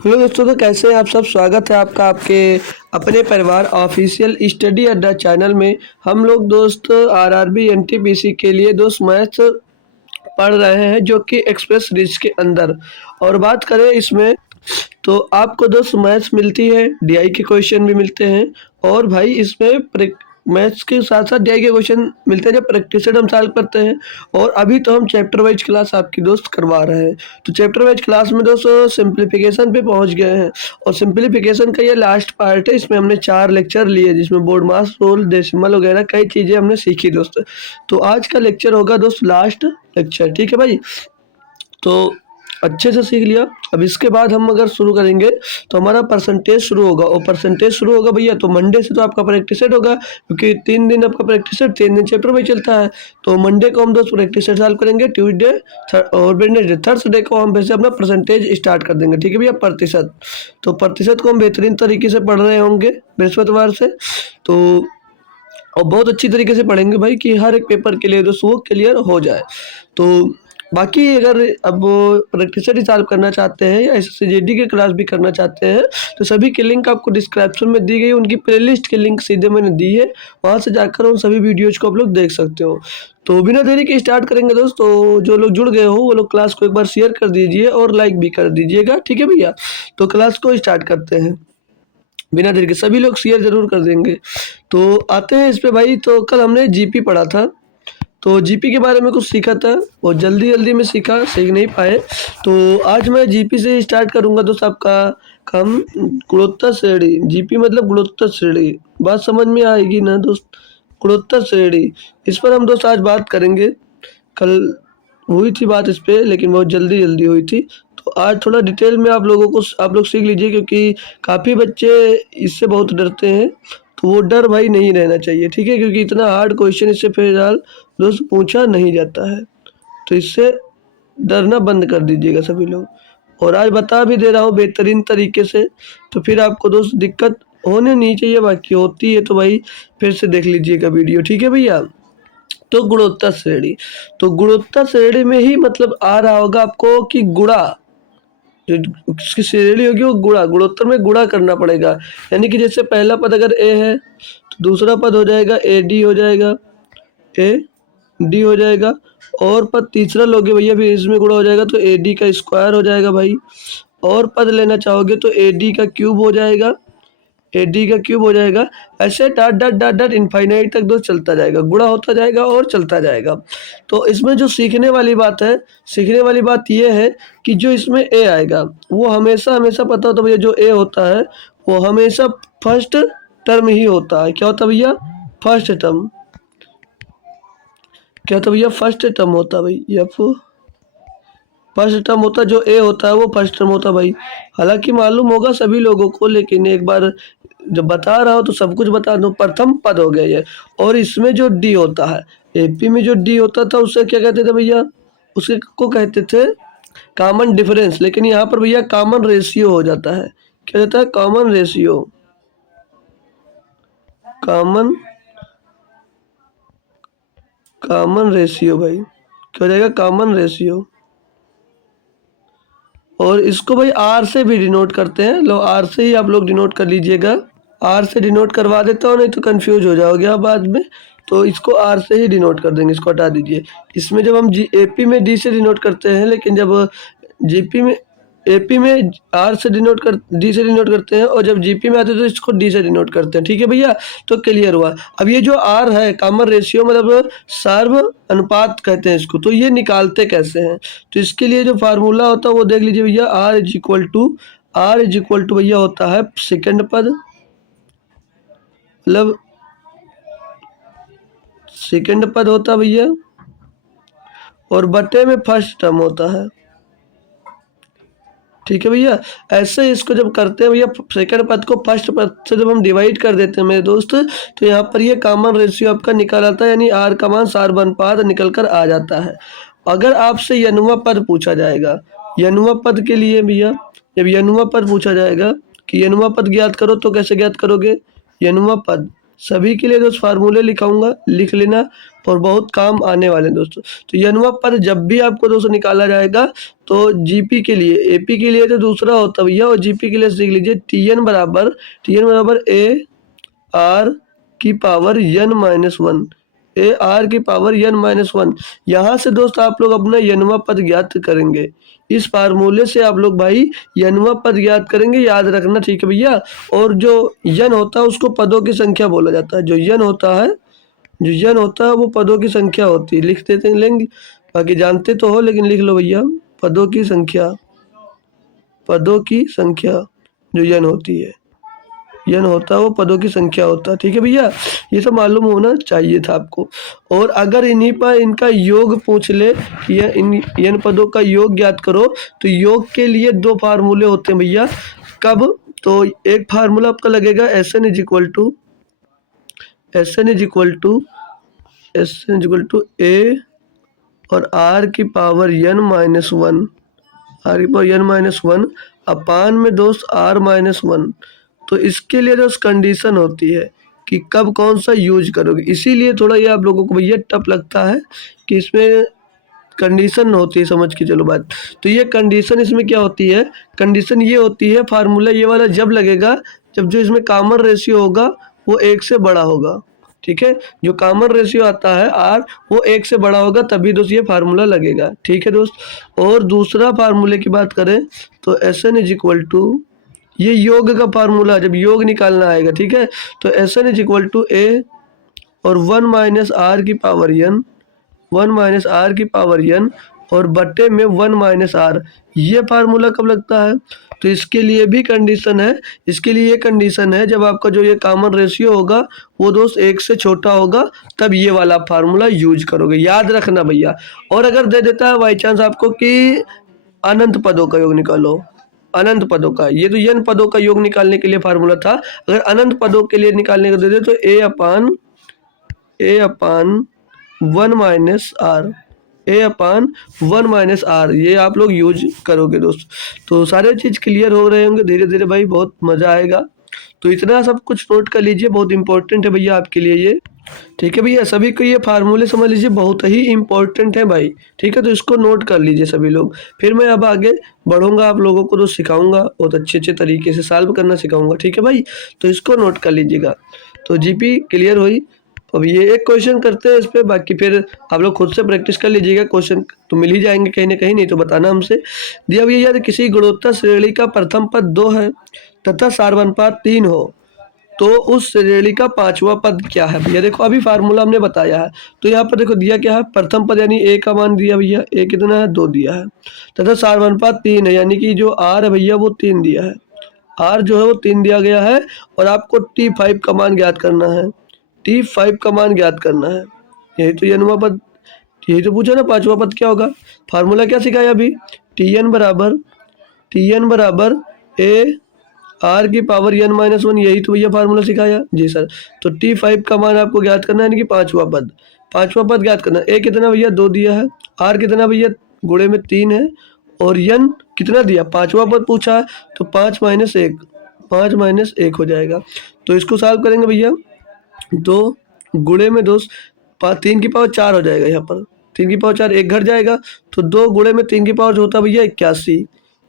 Hello दोस्तों, तो कैसे हैं आप सब। स्वागत है आपका आपके अपने परिवार ऑफिशियल स्टडी अड्डा चैनल में। हम लोग दोस्त आरआरबी एनटीपीसी के लिए दोस्त मैथ्स पढ़ रहे हैं जो कि एक्सप्रेस सीरीज के अंदर। और बात करें इसमें तो आपको दोस्त मैथ्स मिलती है, डीआई के क्वेश्चन भी मिलते हैं। और भाई इसमें मैथ्स के साथ साथ डीआई के क्वेश्चन मिलते हैं जब प्रैक्टिस हम सॉल्व करते हैं। और अभी तो हम चैप्टर वाइज क्लास आपकी दोस्त करवा रहे हैं। तो चैप्टर वाइज क्लास में दोस्त सिंप्लीफिकेशन पे पहुंच गए हैं। और सिंप्लीफिकेशन का ये लास्ट पार्ट है। इसमें हमने 4 लेक्चर लिए जिसमें बोर्ड मास रूल, डेसिमल वगैरह कई चीज़ें हमने सीखी दोस्त। तो आज का लेक्चर होगा दोस्त लास्ट लेक्चर, ठीक है भाई। तो अच्छे से सीख लिया। अब इसके बाद हम अगर शुरू करेंगे तो हमारा परसेंटेज शुरू होगा। और परसेंटेज शुरू होगा भैया तो मंडे से तो आपका प्रैक्टिस सेट होगा, क्योंकि 3 दिन आपका प्रैक्टिस सेट, 3 दिन चैप्टर में चलता है। तो मंडे को हम दोस्त प्रैक्टिस सेट सॉल्व करेंगे, ट्यूसडे और वेडनेसडे थर्सडे को हम वैसे अपना परसेंटेज स्टार्ट कर देंगे, ठीक है भैया। प्रतिशत, तो प्रतिशत को हम बेहतरीन तरीके से पढ़ रहे होंगे बृहस्पतिवार से। तो और बहुत अच्छी तरीके से पढ़ेंगे भाई कि हर एक पेपर के लिए दोस्त वो क्लियर हो जाए। तो बाकी अगर अब प्रैक्टिस सॉल्व करना चाहते हैं या एसएससीजीडी की क्लास भी करना चाहते हैं तो सभी की लिंक आपको डिस्क्रिप्शन में दी गई है। उनकी प्लेलिस्ट की लिंक सीधे मैंने दी है, वहाँ से जाकर उन सभी वीडियोज को आप लोग देख सकते हो। तो बिना देरी के स्टार्ट करेंगे दोस्त। तो जो लोग जुड़ गए हो वो लोग क्लास को एक बार शेयर कर दीजिए और लाइक भी कर दीजिएगा, ठीक है भैया। तो क्लास को स्टार्ट करते हैं बिना देरी के। सभी लोग शेयर जरूर कर देंगे। तो आते हैं इस पे भाई। तो कल हमने जीपी पढ़ा था, तो जीपी के बारे में कुछ सीखा था, वो जल्दी जल्दी में सीख नहीं पाए। तो आज मैं जीपी से स्टार्ट करूंगा दोस्त। आपका कम गुणोत्तर श्रेणी, जीपी मतलब गुणोत्तर श्रेणी, बात समझ में आएगी ना दोस्त। गुणोत्तर श्रेणी, इस पर हम दोस्त आज बात करेंगे। कल हुई थी बात इस पे, लेकिन बहुत जल्दी जल्दी हुई थी। तो आज थोड़ा डिटेल में आप लोग सीख लीजिए, क्योंकि काफ़ी बच्चे इससे बहुत डरते हैं। तो वो डर भाई नहीं रहना चाहिए, ठीक है, क्योंकि इतना हार्ड क्वेश्चन इससे फिलहाल दोस्त पूछा नहीं जाता है। तो इससे डरना बंद कर दीजिएगा सभी लोग। और आज बता भी दे रहा हूँ बेहतरीन तरीके से, तो फिर आपको दोस्त दिक्कत होने नहीं चाहिए। बाकी होती है तो भाई फिर से देख लीजिएगा वीडियो, ठीक है भैया। तो गुणोत्तर श्रेणी, तो गुणोत्तर श्रेणी में ही मतलब आ रहा होगा आपको कि गुणा, जो उसकी श्रेणी होगी वो गुणा, गुणोत्तर में गुणा करना पड़ेगा। यानी कि जैसे पहला पद अगर ए है तो दूसरा पद हो जाएगा ए डी हो जाएगा, ए डी हो जाएगा। और पद तीसरा लोगे भैया फिर इसमें गुणा हो जाएगा तो ए डी का स्क्वायर हो जाएगा भाई। और पद लेना चाहोगे तो ए डी का क्यूब हो जाएगा, ए डी का क्यूब हो जाएगा। ऐसे dot dot dot dot infinite तक दोस्त चलता जाएगा, गुणा होता जाएगा और चलता जाएगा। तो इसमें जो सीखने वाली बात है, सीखने वाली बात यह है कि जो इसमें ए आएगा वो हमेशा हमेशा पता होता है भैया, जो ए होता है वो हमेशा फर्स्ट टर्म ही होता है। क्या होता है भैया? First term. क्या होता है भैया? फर्स्ट टर्म होता है भाई। एफ फर्स्ट टर्म होता है, जो ए होता है वो फर्स्ट टर्म होता है भाई। हालांकि मालूम होगा सभी लोगों को, लेकिन एक बार जब बता रहा हूँ तो सब कुछ बता दूँ। प्रथम पद हो गया ये। और इसमें जो डी होता है, एपी में जो डी होता था उसे क्या कहते थे भैया? उसे को कहते थे कॉमन डिफरेंस। लेकिन यहाँ पर भैया कॉमन रेशियो हो जाता है। क्या रहता है? Common ratio. Common common ratio भाई, क्या हो जाएगा? Common ratio. और इसको भाई आर से भी डिनोट करते हैं। लो आर से ही आप लोग डिनोट कर लीजिएगा। आर से डिनोट करवा देता हूँ, नहीं तो कंफ्यूज हो जाओगे आप बाद में। तो इसको आर से ही डिनोट कर देंगे, इसको हटा दीजिए। इसमें जब हम एपी में डी से डिनोट करते हैं, लेकिन जब जीपी में एपी में आर से डिनोट कर डी से डिनोट करते हैं, और जब जीपी में आते हैं तो इसको डी से डिनोट करते हैं, ठीक है भैया। तो क्लियर हुआ। अब ये जो आर है कॉमन रेशियो मतलब सार्व अनुपात कहते हैं इसको। तो ये निकालते कैसे हैं? तो इसके लिए जो फार्मूला होता है वो देख लीजिए भैया। आर इज इक्वल टू भैया होता है सेकंड पद, मतलब सेकंड पद होता है भैया, और बटे में फर्स्ट टर्म होता है, ठीक है भैया। ऐसे इसको जब करते हैं भैया, सेकंड पद को फर्स्ट पद से जब हम डिवाइड कर देते हैं मेरे दोस्त, तो यहाँ पर ये कॉमन रेशियो आपका निकल आता है, यानी आर का मान सार्व अनुपात निकल कर आ जाता है। अगर आपसे यनुआ पद पूछा जाएगा, यनुआ पद के लिए भैया जब यनुआ पद पूछा जाएगा कि यनुआ पद ज्ञात करो, तो कैसे ज्ञात करोगे? यनुआ पद सभी के लिए दोस्त फार्मूले लिखाऊंगा, लिख लेना। और बहुत काम आने वाले हैं दोस्तों। तो यनवा पद जब भी आपको दोस्तों निकाला जाएगा तो जीपी के लिए, एपी के लिए तो दूसरा होता भैया, और जीपी के लिए सीख लीजिए टीएन बराबर ए आर की power n minus one, A R की पावर n माइनस वन। यहाँ से दोस्त आप लोग अपना यनवा पद ज्ञात करेंगे। इस फार्मूले से आप लोग भाई यनवा पद ज्ञात करेंगे, याद रखना, ठीक है भैया। और जो यन होता है उसको पदों की संख्या बोला जाता है। जो यन होता है वो पदों की संख्या होती है। लिख देते हैं, लेंगे, बाकी जानते तो हो लेकिन लिख लो भैया, पदों की संख्या जो यन होती है, यन होता है वो पदों की संख्या होता है, ठीक है भैया। ये सब मालूम होना चाहिए था आपको। और अगर इन्हीं पर इनका योग पूछ ले कि इन पदों का योग ज्ञात करो, तो योग के लिए दो फार्मूले होते हैं भैया। कब? तो एक फार्मूला आपका लगेगा S N is equal to A और आर की power n minus one upon में दोस्त r माइनस वन। तो इसके लिए दोस्त कंडीशन होती है कि कब कौन सा यूज करोगे, इसीलिए थोड़ा ये आप लोगों को भैया टफ लगता है कि इसमें कंडीशन होती है, समझ के चलो बात। तो ये कंडीशन इसमें क्या होती है, कंडीशन ये होती है, फार्मूला ये वाला जब लगेगा जब जो इसमें कॉमन रेशियो होगा वो 1 से बड़ा होगा, ठीक है। जो कॉमन रेशियो आता है आर वो 1 से बड़ा होगा, तभी दोस्त ये फार्मूला लगेगा, ठीक है दोस्त। और दूसरा फार्मूले की बात करें तो S N is equal to, ये योग का फार्मूला, जब योग निकालना आएगा, ठीक है, तो S N is equal to A और 1 माइनस आर की पावर n और बट्टे में 1 माइनस आर। ये फार्मूला कब लगता है? तो इसके लिए भी कंडीशन है, इसके लिए ये कंडीशन है जब आपका जो ये कॉमन रेशियो होगा वो दोस्त 1 से छोटा होगा, तब ये वाला फार्मूला यूज करोगे, याद रखना भैया। और अगर दे देता है बाई चांस आपको कि अनंत पदों का योग निकालो, अनंत पदों का, ये तो n पदों का योग निकालने के लिए फार्मूला था, अगर अनंत पदों के लिए निकालने का दे दे तो ए अपान 1 माइनस आर, ये आप लोग यूज करोगे दोस्त। तो सारे चीज़ क्लियर हो रहे होंगे धीरे धीरे भाई, बहुत मज़ा आएगा। तो इतना सब कुछ नोट कर लीजिए, बहुत इंपॉर्टेंट है भैया आपके लिए ये, ठीक है भैया। सभी को ये फार्मूले समझ लीजिए, बहुत ही इंपॉर्टेंट है भाई, ठीक है। तो इसको नोट कर लीजिए सभी लोग। फिर मैं अब आगे बढ़ूंगा, आप लोगों को तो सिखाऊंगा, बहुत अच्छे तरीके से सॉल्व करना सिखाऊंगा, ठीक है भाई। तो इसको नोट कर लीजिएगा। तो जीपी क्लियर हुई। अब ये एक क्वेश्चन करते हैं इस पे, बाकी फिर आप लोग खुद से प्रैक्टिस कर लीजिएगा, क्वेश्चन तो मिल ही जाएंगे कहीं ना कहीं, नहीं तो बताना हमसे। दिया भैया यदि किसी गुणोत्तर श्रेणी का प्रथम पद 2 है तथा सार्वनुपात 3 हो तो उस श्रेणी का पांचवा पद क्या है भैया। देखो अभी फार्मूला हमने बताया है, तो यहाँ पर देखो दिया क्या है, प्रथम पद यानी ए का मान दिया भैया, ए कितना है 2 दिया है, तथा सार्वनुपात 3 है, यानी कि जो आर है भैया वो 3 दिया है, आर जो है वो 3 दिया गया है। और आपको T5 का मान ज्ञात करना है, T5 का मान ज्ञात करना है। यही तो यनवा पद, यही तो पूछा ना पांचवा पद क्या होगा। फार्मूला क्या सिखाया अभी, Tn बराबर ए आर की पावर n माइनस वन, यही तो भैया फार्मूला सिखाया जी सर। तो T5 का मान आपको ज्ञात करना है, यानी कि पांचवा पद ज्ञात करना है। ए कितना भैया 2 दिया है, आर कितना भैया गुणे में 3 है, और n कितना दिया, पांचवा पद पूछा है, तो 5 माइनस 1 हो जाएगा। तो इसको सॉल्व करेंगे भैया, 2 गुणे में दोस्त 3 की पावर 4 हो जाएगा, यहाँ पर 3 की पावर 4 एक घट जाएगा, तो 2 गुणे में 3 की पावर जो होता है भैया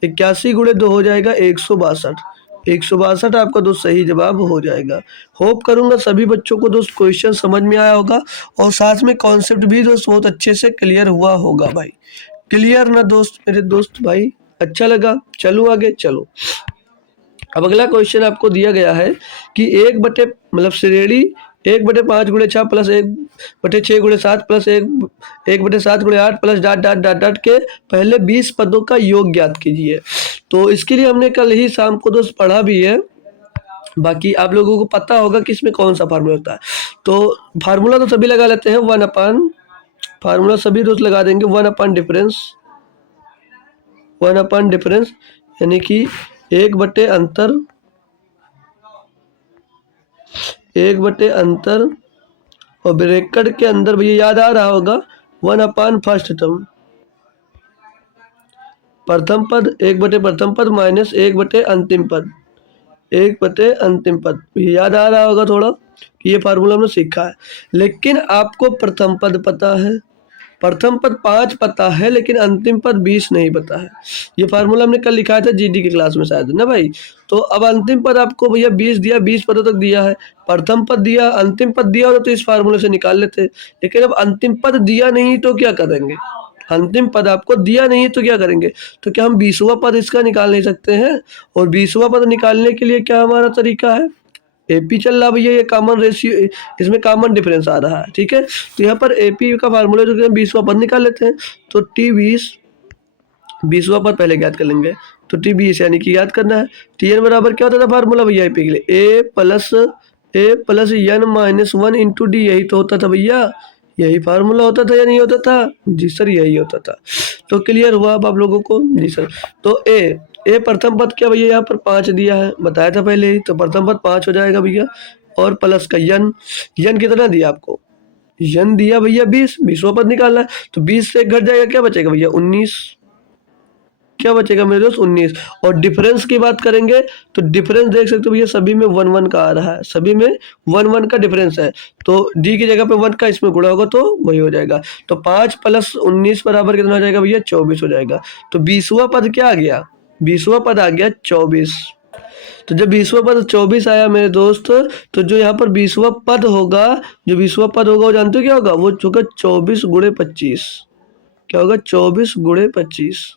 81 गुणे 2 हो जाएगा 162 आपका दोस्त सही जवाब हो जाएगा। होप करूंगा सभी बच्चों को दोस्त क्वेश्चन समझ में आया होगा, और साथ में कॉन्सेप्ट भी दोस्त बहुत अच्छे से क्लियर हुआ होगा भाई। क्लियर ना दोस्त, मेरे दोस्त भाई, अच्छा लगा, चलो आगे चलो। अब अगला क्वेश्चन आपको दिया गया है कि 1 श्रेणी 1/5 गुणे 6 प्लस 1/6 गुणे 7 प्लस 1/7 गुणे 8 plus dot dot dot dot के पहले 20 पदों का योग ज्ञात कीजिए। तो इसके लिए हमने कल ही शाम को दोस्त पढ़ा भी है, बाकी आप लोगों को पता होगा कि इसमें कौन सा फार्मूला होता है। तो फार्मूला तो सभी लगा लेते हैं, फार्मूला सभी दोस्त लगा देंगे 1 अपन डिफरेंस, यानी कि 1 बटे अंतर और ब्रैकेट के अंदर भैया याद आ रहा होगा 1 अपान फर्स्ट टर्म, प्रथम पद 1 बटे प्रथम पद माइनस 1 बटे अंतिम पद, 1 बटे अंतिम पद। याद आ रहा होगा थोड़ा कि ये फार्मूला हमने सीखा है। लेकिन आपको प्रथम पद पता है, प्रथम पद 5 पता है, लेकिन अंतिम पद 20 नहीं पता है। ये फार्मूला हमने कल लिखा था जीडी की क्लास में शायद, ना भाई। तो अब अंतिम पद आपको भैया 20 दिया, 20 पदों तक दिया है, प्रथम पद दिया, अंतिम पद दिया होता तो इस फार्मूले से निकाल लेते। लेकिन अब अंतिम पद दिया नहीं तो क्या करेंगे, अंतिम पद आपको दिया नहीं तो क्या करेंगे, तो क्या हम 20वां पद इसका निकाल नहीं सकते हैं? और 20वां पद निकालने के लिए क्या हमारा तरीका है, एपी चल रहा भैया, ये कॉमन रेशियो, इसमें कॉमन डिफरेंस आ रहा है, ठीक है। तो यहाँ पर एपी का फार्मूला जो है 20वां पद निकाल लेते हैं। तो T20, 20वां पद पहले ज्ञात कर लेंगे। तो T20 यानी कि याद करना है, Tn बराबर क्या होता था फार्मूला भैया एपी के लिए, A plus N minus 1 into D, यही तो होता था भैया, यही फार्मूला होता था या नहीं होता था? जी सर यही होता था। तो क्लियर हुआ अब आप लोगों को? जी सर। तो ए प्रथम पद क्या भैया, यहाँ पर 5 दिया है, बताया था पहले ही, तो प्रथम पद 5 हो जाएगा भैया। और प्लस का यन कितना दिया आपको, यन दिया भैया 20, 20वां पद निकालना है। तो 20 से घट जाएगा, क्या बचेगा भैया 19, क्या बचेगा मेरे दोस्त 19। और डिफरेंस की बात करेंगे तो डिफरेंस देख सकते हो भैया, सभी में 1 1 का आ रहा है, सभी में 1 1 का डिफरेंस है। तो डी की जगह पे 1 का इसमें गुणा होगा तो वही हो जाएगा। तो 5 प्लस 19 बराबर कितना हो जाएगा भैया 24 हो जाएगा। तो 20वां पद क्या आ गया, 20वां पद आ गया 24। तो जब 20वां पद 24 आया मेरे दोस्त, तो जो यहाँ पर 20वां पद होगा, जो 20वां पद होगा वो जानते हो क्या होगा, वो होगा 24 गुणे 25। क्या होगा 24 गुणे 25।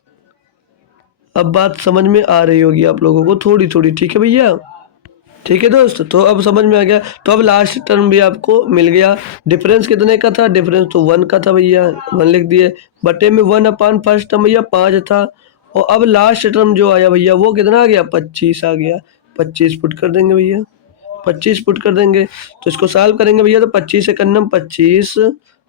अब बात समझ में आ रही होगी आप लोगों को थोड़ी थोड़ी, ठीक है भैया? ठीक है दोस्त, तो अब समझ में आ गया। तो अब लास्ट टर्म भी आपको मिल गया। डिफरेंस कितने का था, डिफरेंस तो 1 का था भैया, 1 लिख दिए, बटे में 1 अपान फर्स्ट टर्म भैया 5 था। और अब लास्ट टर्म जो आया भैया वो कितना आ गया, 25 आ गया। 25 पुट कर देंगे भैया, 25 पुट कर देंगे। तो इसको सॉल्व करेंगे भैया, तो 25 से करना 25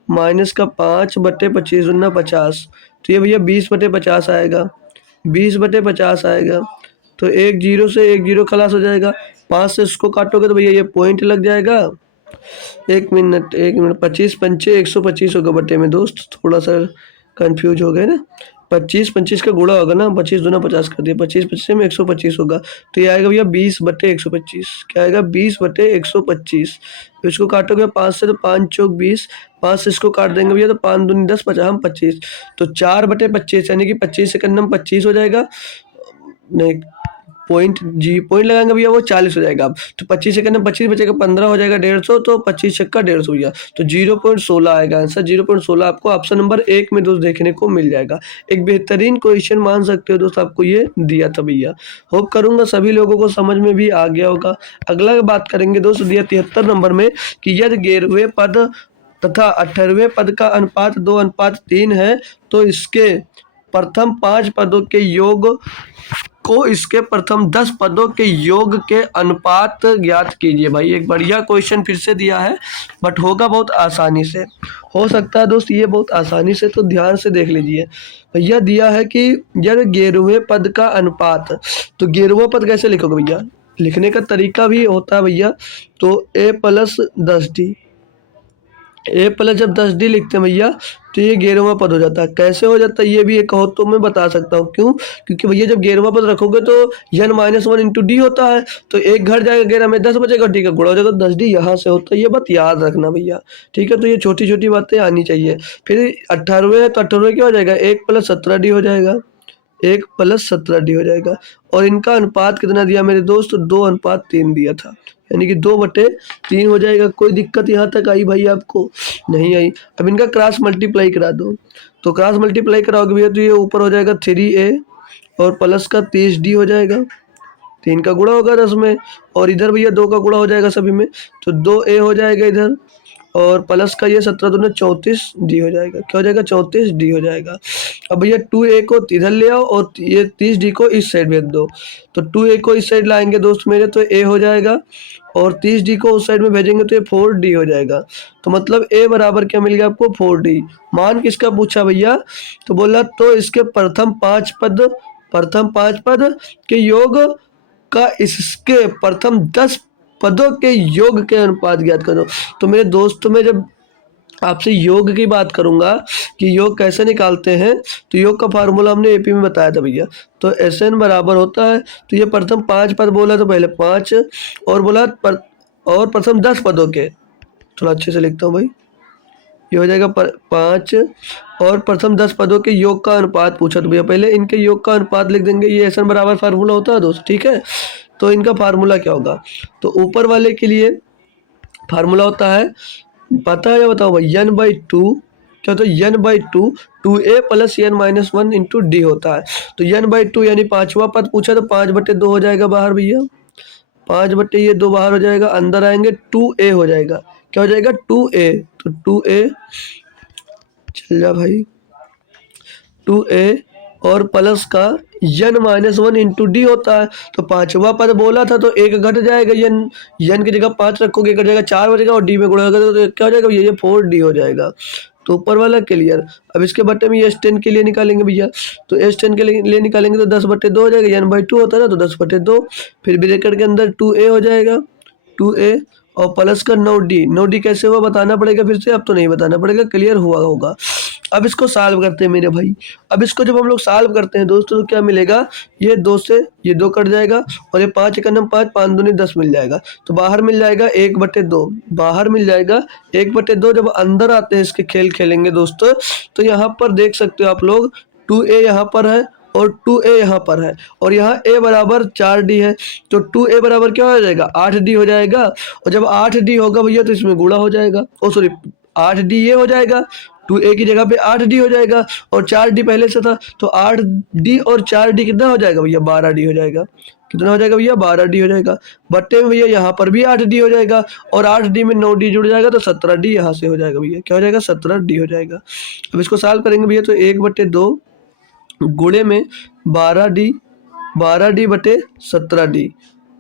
माइनस का 5 बटे 25 दूना 50। तो ये भैया 20 बटे 50 आएगा, 20 बटे 50 आएगा। तो एक जीरो से एक जीरो खलास हो जाएगा, 5 से इसको काटोगे तो भैया ये पॉइंट लग जाएगा। एक मिनट 25 पंचे 125 होगा बटे में दोस्त, थोड़ा सा कंफ्यूज हो गए ना। 25 25 का गुणा होगा ना, 25 दूना 50 कर दिया, 25 25 में 125 होगा। तो ये आएगा भैया 20 बटे 125। क्या आएगा 20 बटे 125। तो इसको काटोगे 5 से तो 5 चौक 20, 5 से इसको काट देंगे भैया तो 5 दूनी 10 50 हम 25। तो 4 बटे 25 यानी कि 25 सेकंड में 25 हो जाएगा, नहीं पॉइंट लगाएंगे भैया वो 40 हो जाएगा। अब तो 25 सेकंड में 25 बचेगा, 15 हो जाएगा 150, तो 25 छक्का 150 भैया, तो 0.16 आएगा आंसर। 0.16 आपको ऑप्शन नंबर 1 में दोस्त देखने को मिल जाएगा। एक बेहतरीन क्वेश्चन मान सकते हो दोस्त, आपको ये दिया था भैया। होप करूंगा सभी लोगों को समझ में भी आ गया होगा। अगला बात करेंगे दोस्त दिया 73 नंबर में कि यदि 11वें पद तथा 18वें पद का अनुपात 2:3 है, तो इसके प्रथम 5 पदों के योग को इसके प्रथम 10 पदों के योग के अनुपात ज्ञात कीजिए। भाई एक बढ़िया क्वेश्चन फिर से दिया है, बट होगा बहुत आसानी से, हो सकता है दोस्त ये बहुत आसानी से, तो ध्यान से देख लीजिए। भैया दिया है कि यदि 11वें पद का अनुपात, तो 11वां पद कैसे लिखोगे भैया, लिखने का तरीका भी होता है भैया। तो a plus 10d, A plus जब 10d लिखते हैं भैया तो ये 11वां पद हो जाता है। कैसे हो जाता है ये भी एक हो तो मैं बता सकता हूँ, क्यों, क्योंकि भैया जब 11वां पद रखोगे तो n-1 इंटू डी होता है, तो एक घट जाएगा 11 में 10 बचेगा, डी का गुणा हो जाएगा, 10d यहाँ से होता है। ये बात याद रखना भैया, ठीक है। तो ये छोटी छोटी बातें आनी चाहिए। फिर 18वें है तो 18वें क्या हो जाएगा, 1 प्लस 17d हो जाएगा, 1 प्लस 17d हो जाएगा। और इनका अनुपात कितना दिया मेरे दोस्त, 2:3 दिया था, यानी कि 2/3 हो जाएगा। कोई दिक्कत यहाँ तक आई भाई आपको? नहीं आई। अब इनका क्रॉस मल्टीप्लाई करा दो, तो क्रॉस मल्टीप्लाई कराओगे भैया तो ये ऊपर हो जाएगा 3a और प्लस का 30d हो जाएगा, 3 का गुणा होगा 10 में, और इधर भैया 2 का गुणा हो जाएगा सभी में, तो 2a हो जाएगा इधर, और प्लस का ये 17 दूने 34d हो जाएगा। क्या हो जाएगा 34d हो जाएगा। अब भैया 2a को इधर ले आओ और ये 30d को इस साइड भेज दो, तो 2a को इस साइड लाएंगे दोस्त मेरे तो a हो जाएगा, और 30d को उस साइड में भेजेंगे तो ये 4d हो जाएगा। तो मतलब a बराबर क्या मिल गया आपको 4d। मान किसका पूछा भैया, तो बोला तो इसके प्रथम 5 पद के योग का इसके प्रथम 10 पदों के योग के अनुपात ज्ञात करो। तो मेरे दोस्तों में जब आपसे योग की बात करूंगा कि योग कैसे निकालते हैं। तो योग का फार्मूला हमने एपी में बताया था भैया। तो एस एन बराबर होता है, तो ये प्रथम 5 पद बोला तो पहले 5 और बोला और प्रथम 10 पदों के, थोड़ा अच्छे से लिखता हूँ भाई, ये हो जाएगा 5 और प्रथम 10 पदों के योग का अनुपात पूछा तो भैया पहले इनके योग का अनुपात लिख देंगे। ये एस एन बराबर फार्मूला होता है दोस्त, ठीक है। तो इनका फार्मूला क्या होगा, तो ऊपर वाले के लिए फार्मूला होता है, पता है या बताओ भाई, n बाई टू क्या होता है, n by two A plus n minus one into D होता है। तो n बाई टू यानी पांचवा पद पूछा तो 5/2 हो जाएगा बाहर भैया, 5/2 बाहर हो जाएगा, अंदर आएंगे 2a हो जाएगा, क्या हो जाएगा 2a, तो 2a चल जा भाई 2a और प्लस का n minus one into D होता है। तो पांचवा पद बोला था तो एक घट जाएगा, n की जगह 5 रखोगे कट जाएगा 4 बचेगा और डी में गुणा करोगे तो क्या हो जाएगा, ये 4d हो जाएगा। तो ऊपर वाला क्लियर। अब इसके बट्टे में ये S10 के लिए निकालेंगे भैया, तो S10 के लिए निकालेंगे तो 10/2 हो जाएगा, n/2 होता है ना, तो 10/2 फिर ब्रैकेट के अंदर 2a हो जाएगा, 2a और प्लस का 9d कैसे हुआ बताना पड़ेगा फिर से, अब तो नहीं बताना पड़ेगा, क्लियर हुआ होगा। अब इसको सॉल्व करते हैं मेरे भाई। अब इसको जब हम लोग सॉल्व करते हैं दोस्तों तो क्या मिलेगा, ये 2 से ये 2 कट जाएगा और ये 5 1 5 5 दूनी 10 मिल जाएगा, तो बाहर मिल जाएगा 1/2, बाहर मिल जाएगा 1/2। जब अंदर आते हैं इसके खेल खेलेंगे दोस्तों, तो यहाँ पर देख सकते हो आप लोग 2a यहाँ पर है और 2a यहाँ पर है और यहाँ a बराबर 4d है, तो 2a बराबर क्या हो जाएगा 8d हो जाएगा। और जब 8d होगा भैया तो इसमें गुणा हो जाएगा, ओ सॉरी 8d ये हो जाएगा, 2a की जगह पे 8d हो जाएगा और 4d पहले से था, तो 8d और 4d कितना हो जाएगा भैया 12d हो जाएगा, कितना हो जाएगा भैया 12d हो जाएगा। बट्टे में भैया यहाँ पर भी 8d हो जाएगा और 8d में 9d जुड़ जाएगा तो 17d यहाँ से हो जाएगा भैया, क्या हो जाएगा 17d हो जाएगा। अब इसको सॉल्व करेंगे भैया तो 1/2 गुणे में 12d बटे 17d,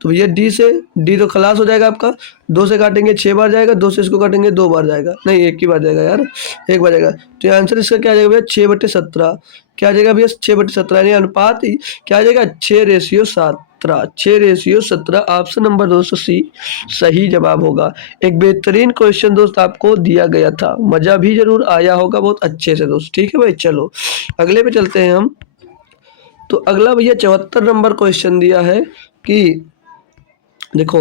तो भैया डी से डी तो खलास हो जाएगा आपका, 2 से काटेंगे 6 बार जाएगा, 2 से इसको काटेंगे 2 बार जाएगा, नहीं 1 ही बार जाएगा यार, 1 बार जाएगा। तो ये आंसर इसका क्या आ जाएगा भैया 6/17, क्या आ जाएगा भैया 6/17 यानी अनुपात ही क्या आ जाएगा 6:17, 6:17। ऑप्शन नंबर दोस्तों सी सही जवाब होगा। एक बेहतरीन क्वेश्चन दोस्त आपको दिया गया था, मजा भी जरूर आया होगा बहुत अच्छे से दोस्त, ठीक है भाई। चलो अगले पे चलते हैं हम। तो अगला भैया 74 नंबर क्वेश्चन दिया है कि देखो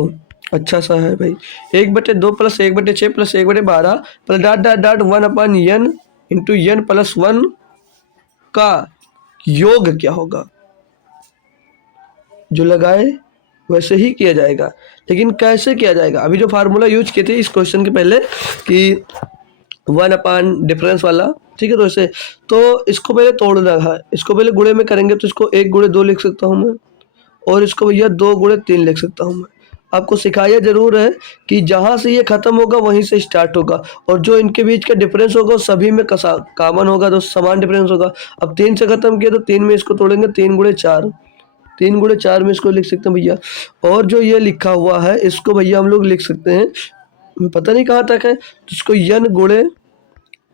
अच्छा सा है भाई, 1/2 plus 1/6 plus 1/12 plus dot dot dot 1/n into n plus 1 का योग क्या होगा। जो लगाए वैसे ही किया जाएगा, लेकिन कैसे किया जाएगा, अभी जो फार्मूला यूज किए थे इस क्वेश्चन के पहले कि 1 डिफरेंस वाला, ठीक है। तो ऐसे तो इसको पहले तोड़ना है, इसको पहले गुणे में करेंगे तो इसको 1/2 लिख सकता हूँ मैं और इसको भैया 2/3 लिख सकता हूँ मैं। आपको सिखाया जरूर है कि जहाँ से ये खत्म होगा वहीं से स्टार्ट होगा और जो इनके बीच का डिफरेंस होगा सभी में कॉमन होगा, तो समान डिफरेंस होगा। अब 3 से खत्म किया तो 3 में इसको तोड़ेंगे, 3×4, 3×4 में इसको लिख सकते हैं भैया। और जो ये लिखा हुआ है इसको भैया हम लोग लिख सकते हैं, पता नहीं कहाँ तक है, तो इसको n गुणे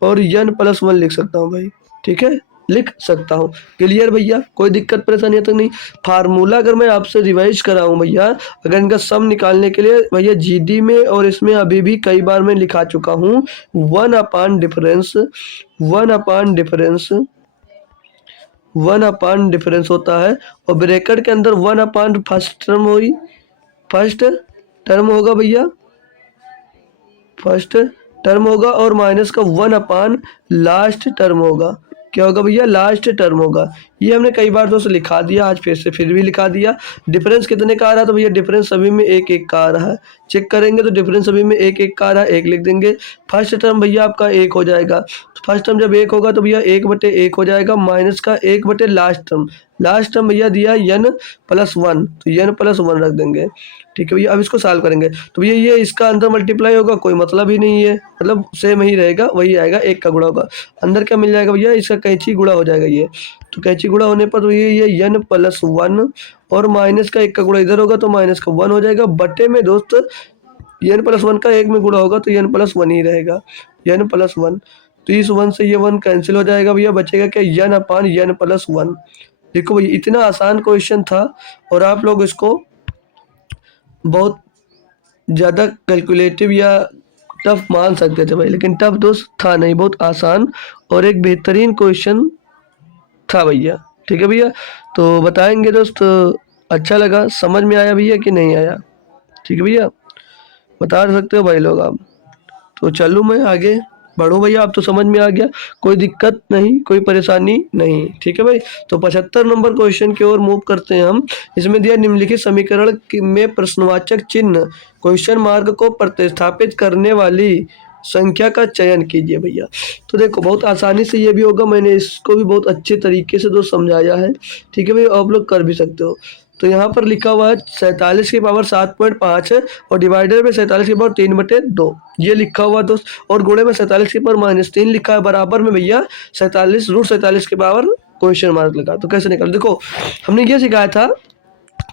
और n प्लस 1 लिख सकता हूँ भाई, ठीक है लिख सकता हूँ। क्लियर भैया, कोई दिक्कत परेशानी तक नहीं। फार्मूला अगर मैं आपसे रिवाइज कराऊँ भैया, अगर इनका सम निकालने के लिए भैया जीडी में और इसमें अभी भी कई बार मैं लिखा चुका हूँ 1/डिफरेंस होता है और ब्रैकेट के अंदर 1/, फर्स्ट टर्म होगा भैया, फर्स्ट टर्म होगा और माइनस का 1/, लास्ट टर्म होगा, क्या होगा भैया लास्ट टर्म होगा। ये हमने कई बार दोस्तों लिखा दिया, आज फिर भी लिखा दिया। डिफरेंस कितने का आ रहा है, तो भैया डिफरेंस सभी में 1 का आ रहा है, चेक करेंगे तो डिफरेंस सभी में 1 का आ रहा है, 1 लिख देंगे। फर्स्ट टर्म भैया आपका 1 हो जाएगा, फर्स्ट टर्म जब 1 होगा तो भैया 1/1 हो जाएगा, माइनस का 1 लास्ट टर्म भैया दिया n प्लस 1, तो n प्लस 1 रख देंगे, ठीक है भैया। अब इसको सॉल्व करेंगे तो भैया ये इसका अंदर मल्टीप्लाई होगा, कोई मतलब ही नहीं है, मतलब सेम ही रहेगा, वही आएगा, 1 का गुणा होगा। अंदर क्या मिल जाएगा भैया, इसका कैंची गुणा हो जाएगा ये, तो कैंची गुणा होने पर तो ये n प्लस 1 और माइनस का 1 का गुणा इधर होगा तो माइनस का 1 हो जाएगा, बटे में दोस्त n प्लस 1 का 1 में गुणा होगा तो n प्लस 1 ही रहेगा, n प्लस 1। तो इस 1 से ये 1 कैंसिल हो जाएगा भैया, बचेगा क्या n प्लस 1। देखो भैया इतना आसान क्वेश्चन था और आप लोग इसको बहुत ज़्यादा कैलकुलेटिव या टफ मान सकते थे भाई, लेकिन टफ दोस्त था नहीं, बहुत आसान और एक बेहतरीन क्वेश्चन था भैया। ठीक है भैया, तो बताएंगे दोस्त अच्छा लगा, समझ में आया भैया कि नहीं आया? ठीक है भैया, बता सकते हो भाई लोग आप। तो चलूँ मैं आगे बढ़ूँ भैया, आप तो समझ में आ गया, कोई दिक्कत नहीं, कोई परेशानी नहीं। ठीक है भाई, तो 75 नंबर क्वेश्चन की ओर मूव करते हैं हम। इसमें दिया निम्नलिखित समीकरण में प्रश्नवाचक चिन्ह क्वेश्चन मार्क को प्रतिस्थापित करने वाली संख्या का चयन कीजिए भैया। तो देखो बहुत आसानी से ये भी होगा, मैंने इसको भी बहुत अच्छे तरीके से दोस्त समझाया है। ठीक है भैया, आप लोग कर भी सकते हो। तो यहाँ पर लिखा हुआ है 47 की पावर 7.5 है और डिवाइडर में 47 की पावर 3/2 ये लिखा हुआ दोस्त, और गुणे में 47 की पावर -3 लिखा है, बराबर में भैया 47 √47 की पावर क्वेश्चन मार्क लगा। तो कैसे निकाल, देखो हमने ये सिखाया था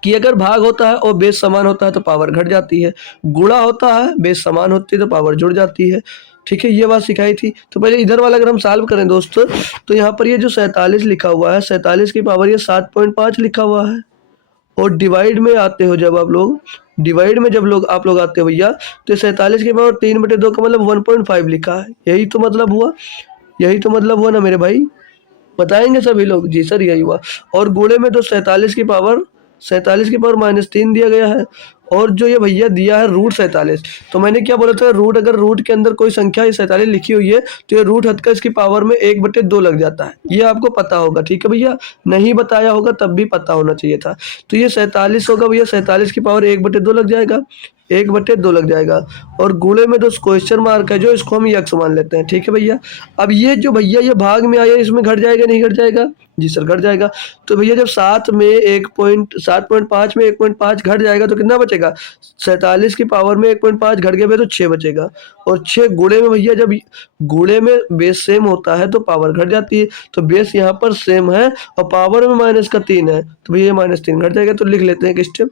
कि अगर भाग होता है और बेस समान होता है तो पावर घट जाती है, गुणा होता है बेस समान होती है तो पावर जुड़ जाती है। ठीक है, ये बात सिखाई थी। तो पहले इधर वाला अगर हम सॉल्व करें दोस्त, तो यहाँ पर ये जो 47 लिखा हुआ है, 47 की पावर ये 7.5 लिखा हुआ है, और डिवाइड में आते हो जब आप लोग, डिवाइड में जब लोग आप लोग आते हो भैया, तो 47 के पावर 3/2 का मतलब 1.5 लिखा है। यही तो मतलब हुआ, यही तो मतलब हुआ ना मेरे भाई, बताएंगे सभी लोग। जी सर यही हुआ। और गुणे में तो 47 की पावर -3 दिया गया है, और जो ये भैया दिया है √47, तो मैंने क्या बोला था, रूट अगर रूट के अंदर कोई संख्या 47 लिखी हुई है तो ये रूट हटकर इसकी पावर में 1/2 लग जाता है, ये आपको पता होगा। ठीक है भैया, नहीं बताया होगा तब भी पता होना चाहिए था। तो ये 47 होगा भैया, 47 की पावर 1/2 लग जाएगा, 1/2 लग जाएगा, और गुणे में तो क्वेश्चन मार्क है जो, इसको हम यक्स मान लेते हैं। ठीक है भैया, अब ये जो भैया ये भाग में आया इसमें घट जाएगा नहीं घट जाएगा? जी सर घट जाएगा। तो भैया जब 7.5 में 1.5 घट जाएगा तो कितना बचेगा? 47 की पावर में 1.5 घट गया भैया तो 6 बचेगा, और 6 गुणे में भैया जब गुणे में बेस सेम होता है तो पावर घट जाती है, तो बेस यहाँ पर सेम है और पावर में -3 है, तो भैया -3 घट जाएगा। तो लिख लेते हैं एक स्टेप,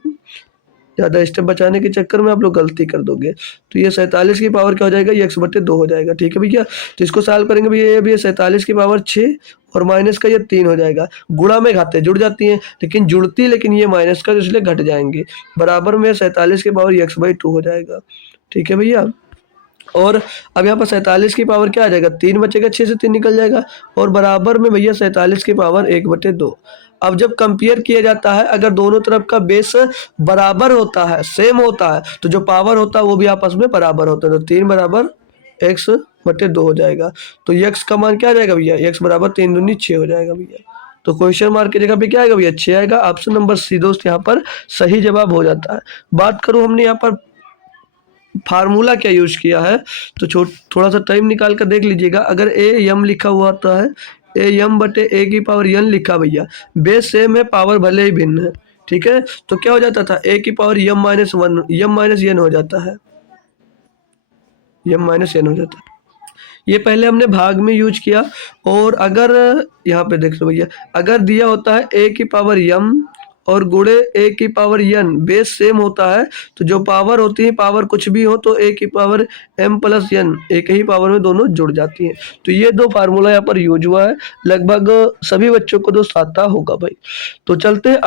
ज़्यादा स्टेप बचाने के चक्कर में आप लोग गलती कर दोगे। तो ये 47 की पावर क्या हो जाएगा, ये x/2 हो जाएगा। ठीक है भैया, तो इसको सॉल्व करेंगे भैया, ये भी 47 की पावर 6 और माइनस का ये 3 हो जाएगा। गुणा में घाते जुड़ जाती हैं लेकिन जुड़ती, लेकिन ये माइनस का इसलिए घट जाएंगे, बराबर में 47 की पावर x/2 हो जाएगा। ठीक है भैया, और अब यहाँ पर 47 की पावर क्या आ जाएगा, 3 बचेगा, 6 से 3 निकल जाएगा, और बराबर में भैया 47 की पावर 1/2। अब जब कंपेयर किया जाता है, अगर दोनों तरफ का बेस बराबर होता है, सेम होता है, तो जो पावर होता है वो भी आपस में बराबर होता है, तो 3 बराबर x/2 हो जाएगा। तो x का मान क्या आ जाएगा भैया, x बराबर 3 दूनी 6 हो जाएगा भैया। तो क्वेश्चन मार्क की जगह पे क्या आएगा भैया, 6 आएगा। ऑप्शन नंबर सी दोस्त यहाँ पर सही जवाब हो जाता है। बात करूँ हमने यहाँ पर फार्मूला क्या यूज किया है, तो थोड़ा सा टाइम निकाल कर देख लीजिएगा। अगर a m लिखा हुआ होता है, a की पावर n लिखा भैया, बेस सेम है पावर भले ही भिन्न है। ठीक है, तो क्या हो जाता था, a की पावर m-1 हो जाता है, m-n हो जाता है। ये पहले हमने भाग में यूज किया, और अगर यहाँ पे देख लो भैया, अगर दिया होता है a की पावर m और गुणे a की पावर n, बेस सेम होता है, तो जो पावर होती है, पावर कुछ भी हो, तो a की पावर m + n एक ही पावर में दोनों जुड़ जाती हैं। तो ये दो फार्मूला यहाँ पर यूज हुआ है, लगभग सभी बच्चों को दोस्त आता होगा भाई। तो चलते हैं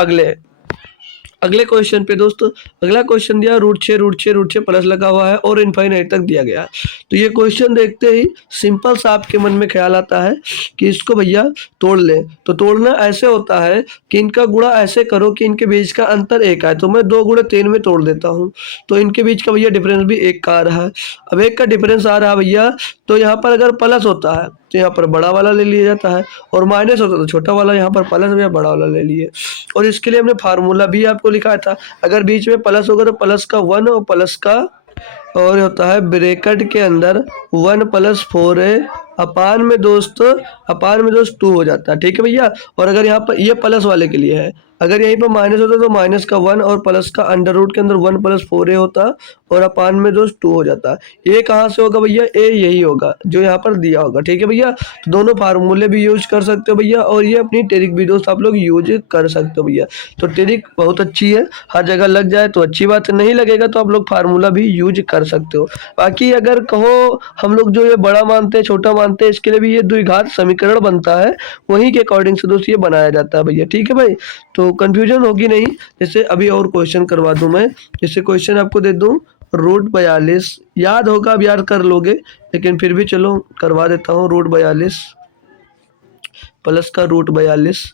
अगले क्वेश्चन पे दोस्त। अगला क्वेश्चन दिया √6 प्लस लगा हुआ है और इनफाइनाइट तक दिया गया है। तो ये क्वेश्चन देखते ही सिंपल सा आपके मन में ख्याल आता है कि इसको भैया तोड़ लें। तो तोड़ना ऐसे होता है कि इनका गुणा ऐसे करो कि इनके बीच का अंतर 1 आए। तो मैं 2 × 3 में तोड़ देता हूँ, तो इनके बीच का भैया डिफरेंस भी 1 का आ रहा है। अब 1 का डिफरेंस आ रहा है भैया, तो यहाँ पर अगर प्लस होता है तो यहाँ पर बड़ा वाला ले लिया जाता है, और माइनस होता है तो छोटा वाला, यहाँ पर प्लस या बड़ा वाला ले लिए। और इसके लिए हमने फार्मूला भी आपको लिखा था, अगर बीच में प्लस होगा तो प्लस का 1 और प्लस का, और होता है ब्रैकेट के अंदर 1 + 4a अपान में दोस्त 2 हो जाता है। ठीक है भैया, और अगर यहाँ पर ये प्लस वाले के लिए है, अगर यहीं पर माइनस होता तो माइनस का 1 और प्लस का अंडर रूट के अंदर 1 + 4a होता, और अपान में दोस्त 2 हो जाता। ये कहाँ से होगा भैया, ए यही होगा जो यहाँ पर दिया होगा। ठीक है भैया, तो दोनों फार्मूले भी यूज कर सकते हो भैया, और ये अपनी ट्रिक भी दोस्त आप लोग यूज कर सकते हो भैया। तो ट्रिक बहुत अच्छी है, हर जगह लग जाए तो अच्छी बात है, नहीं लगेगा तो आप लोग फार्मूला भी यूज कर सकते हो। बाकी अगर कहो हम लोग जो ये बड़ा मानते हैं छोटा मानते हैं, इसके लिए भी ये द्विघात समीकरण बनता है, वहीं के अकॉर्डिंग से दोस्त ये बनाया जाता है भैया। ठीक है भाई, तो कंफ्यूजन होगी नहीं। जैसे अभी और क्वेश्चन करवा दूं मैं, जैसे क्वेश्चन आपको दे दूं √42 याद होगा, अब याद कर लोगे, लेकिन फिर भी चलो करवा देता हूँ। √42 प्लस का √42,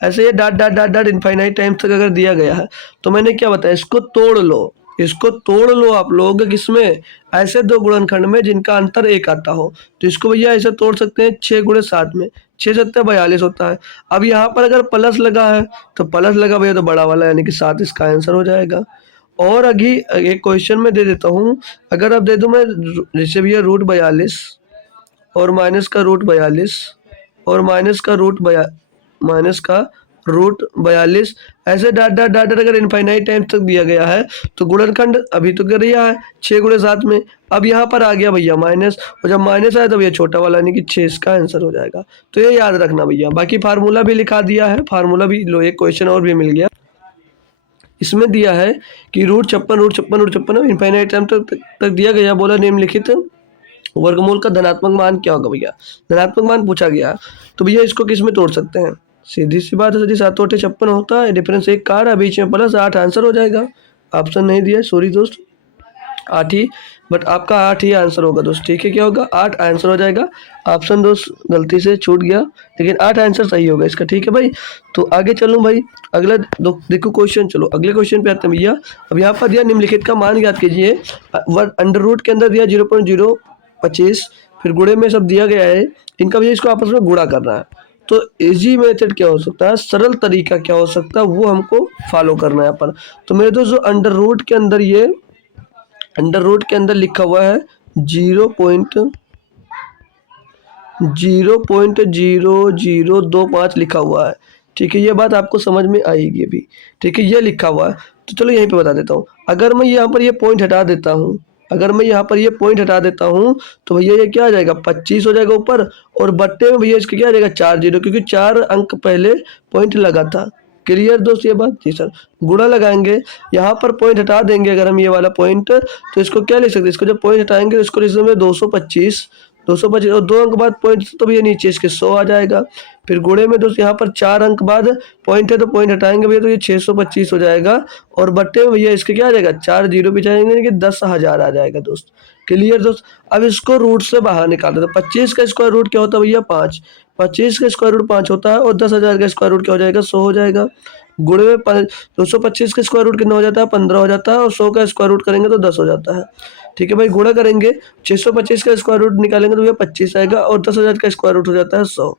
ऐसे ये dot dot dot dot infinite times तक अगर दिया गया है तो मैंने क्या बताया, इसको तोड़ लो, इसको तोड़ लो आप लोग, किसमें, ऐसे दो गुणनखंड में जिनका अंतर 1 आता हो। तो इसको भैया ऐसे तोड़ सकते हैं 6 गुणे 7 में, 6 7 42 होता है। अब यहाँ पर अगर प्लस लगा है तो प्लस लगा भैया तो बड़ा वाला यानी कि 7 इसका आंसर हो जाएगा। और अभी एक क्वेश्चन में दे देता हूँ, अगर अब दे दूँ मैं जैसे भैया √42 और माइनस का √42 और माइनस का √42, ऐसे डॉट डॉट डॉट डॉट अगर इनफाइनाइट टाइम्स तक दिया गया है तो गुणनखंड अभी तो कर रहा है 6 गुणे 7 में। अब यहाँ पर आ गया भैया माइनस, और जब माइनस आया तो भैया छोटा वाला यानी कि 6 इसका आंसर हो जाएगा। तो ये याद रखना भैया। बाकी फार्मूला भी लिखा दिया है, फार्मूला भी लो, एक क्वेश्चन और भी मिल गया। इसमें दिया है कि √56 इनफाइनाइट टाइम तक दिया गया, बोला निम्नलिखित वर्गमूल का धनात्मक मान क्या होगा भैया, धनात्मक मान पूछा गया। तो भैया इसको किस में तोड़ सकते हैं, सीधी सी बात है, सीधी 7 × 8 = 56 होता है, डिफरेंस 1 का है, बीच में प्लस 8 आंसर हो जाएगा। ऑप्शन नहीं दिया, सॉरी दोस्त, 8 ही, बट आपका 8 ही आंसर होगा दोस्त, ठीक है, क्या होगा 8 आंसर हो जाएगा। ऑप्शन दोस्त गलती से छूट गया, लेकिन 8 आंसर सही होगा इसका, ठीक है भाई। तो आगे चलूँ भाई, अगला देखो क्वेश्चन, चलो अगले क्वेश्चन पे आते हैं भैया। अब यहाँ पर दिया निम्नलिखित का मान ज्ञात कीजिए, अंडर रूट के अंदर दिया 0.025, फिर गुणे में सब दिया गया है, इनका भैया इसको आपस में गुणा करना है। तो इजी मेथड क्या हो सकता है, सरल तरीका क्या हो सकता है, वो हमको फॉलो करना है यहाँ पर। तो मेरे दोस्त जो अंडर रूट के अंदर लिखा हुआ है 0.0025 लिखा हुआ है, ठीक है, ये बात आपको समझ में आएगी अभी, ठीक है, ये लिखा हुआ है। तो चलो यहीं पे बता देता हूँ, अगर मैं यहाँ पर ये पॉइंट हटा देता हूँ, तो भैया ये क्या आ जाएगा 25 हो जाएगा ऊपर, और बट्टे में भैया इसका क्या आ जाएगा 4 0, क्योंकि 4 अंक पहले पॉइंट लगा था। क्लियर दोस्त ये बात, जी सर। गुणा लगाएंगे, यहाँ पर पॉइंट हटा देंगे अगर हम ये वाला पॉइंट, तो इसको क्या लिख सकते हैं, इसको जब पॉइंट हटाएंगे तो इसको लिख सकते हैं 225 और 2 अंक बाद पॉइंट, तो भैया नीचे इसके 100 आ जाएगा। फिर गुणे में दोस्त यहाँ पर 4 अंक बाद पॉइंट है तो पॉइंट हटाएंगे भैया तो ये 625 हो जाएगा, और बट्टे में भैया इसके क्या आ जाएगा 4 0 भी जाएंगे कि 10,000 आ जाएगा दोस्त। क्लियर दोस्त। अब इसको रूट से बाहर निकाल देते हैं, 25 का स्क्वायर रूट क्या होता है भैया 5, 25 का स्क्वायर रूट 5 होता है, और 10,000 का स्क्वायर रूट क्या हो जाएगा 100 हो जाएगा। गुणे में 225 का स्क्वायर रूट कितना हो जाता है 15 हो जाता है, और 100 का स्क्वायर रूट करेंगे तो 10 हो जाता है, ठीक है भाई। गुणा करेंगे 625 का स्क्वायर रूट निकालेंगे तो भैया 25 आएगा, और 10,000 का स्क्वायर रूट हो जाता है 100।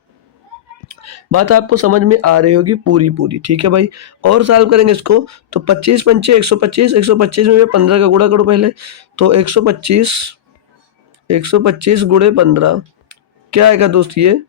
बात आपको समझ में आ रही होगी पूरी, ठीक है भाई। और सॉल्व करेंगे इसको, तो 25 पंचे 125, 125 में 15 का गुणा करो पहले, तो 125 गुणे 15 क्या आएगा दोस्त ये,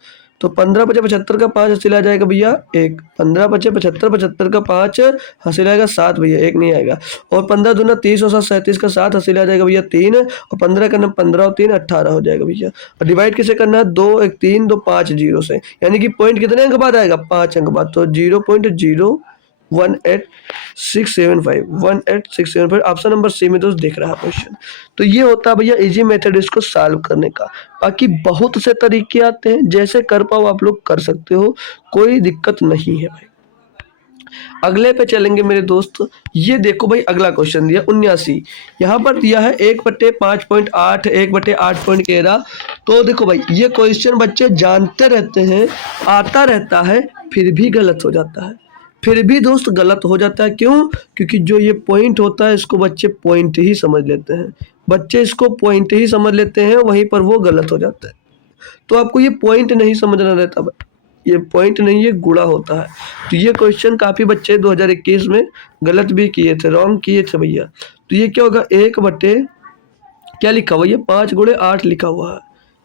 तो 15 × 75 का 5 हासिल आ जाएगा भैया 1, 15 × 75, 75 का 5 हासिल आएगा 7 भैया, 1 नहीं आएगा। और 15 दूना 30 और 7 37 का 7 हासिल आ जाएगा भैया 3, और 15 का 15 और 3 18 हो जाएगा भैया। और डिवाइड किसे करना है 2 1 3 2 5 0 से, यानी कि पॉइंट कितने अंक बाद आएगा 5 अंक बाद, तो 0.01875 ऑप्शन नंबर सी में दोस्त दिख रहा है क्वेश्चन। तो ये होता है भैया इजी मेथड इसको सॉल्व करने का। बाकी बहुत से तरीके आते हैं, जैसे कर पाओ आप लोग कर सकते हो, कोई दिक्कत नहीं है भाई। अगले पे चलेंगे मेरे दोस्त, ये देखो भाई अगला क्वेश्चन दिया 79, यहाँ पर दिया है 1/5.8 1/8.13। तो देखो भाई ये क्वेश्चन बच्चे जानते रहते हैं, आता रहता है, फिर भी गलत हो जाता है, फिर भी दोस्त गलत हो जाता है। क्यों? क्योंकि जो ये पॉइंट होता है इसको बच्चे पॉइंट ही समझ लेते हैं, वहीं पर वो गलत हो जाता है। तो आपको ये पॉइंट नहीं समझना रहता, ये पॉइंट नहीं, ये गुणा होता है। तो ये क्वेश्चन काफ़ी बच्चे 2021 में गलत भी किए थे, रॉन्ग किए थे भैया। तो ये क्या होगा 1 बटे क्या लिखा हुआ है, ये 5 गुणे 8 लिखा हुआ है,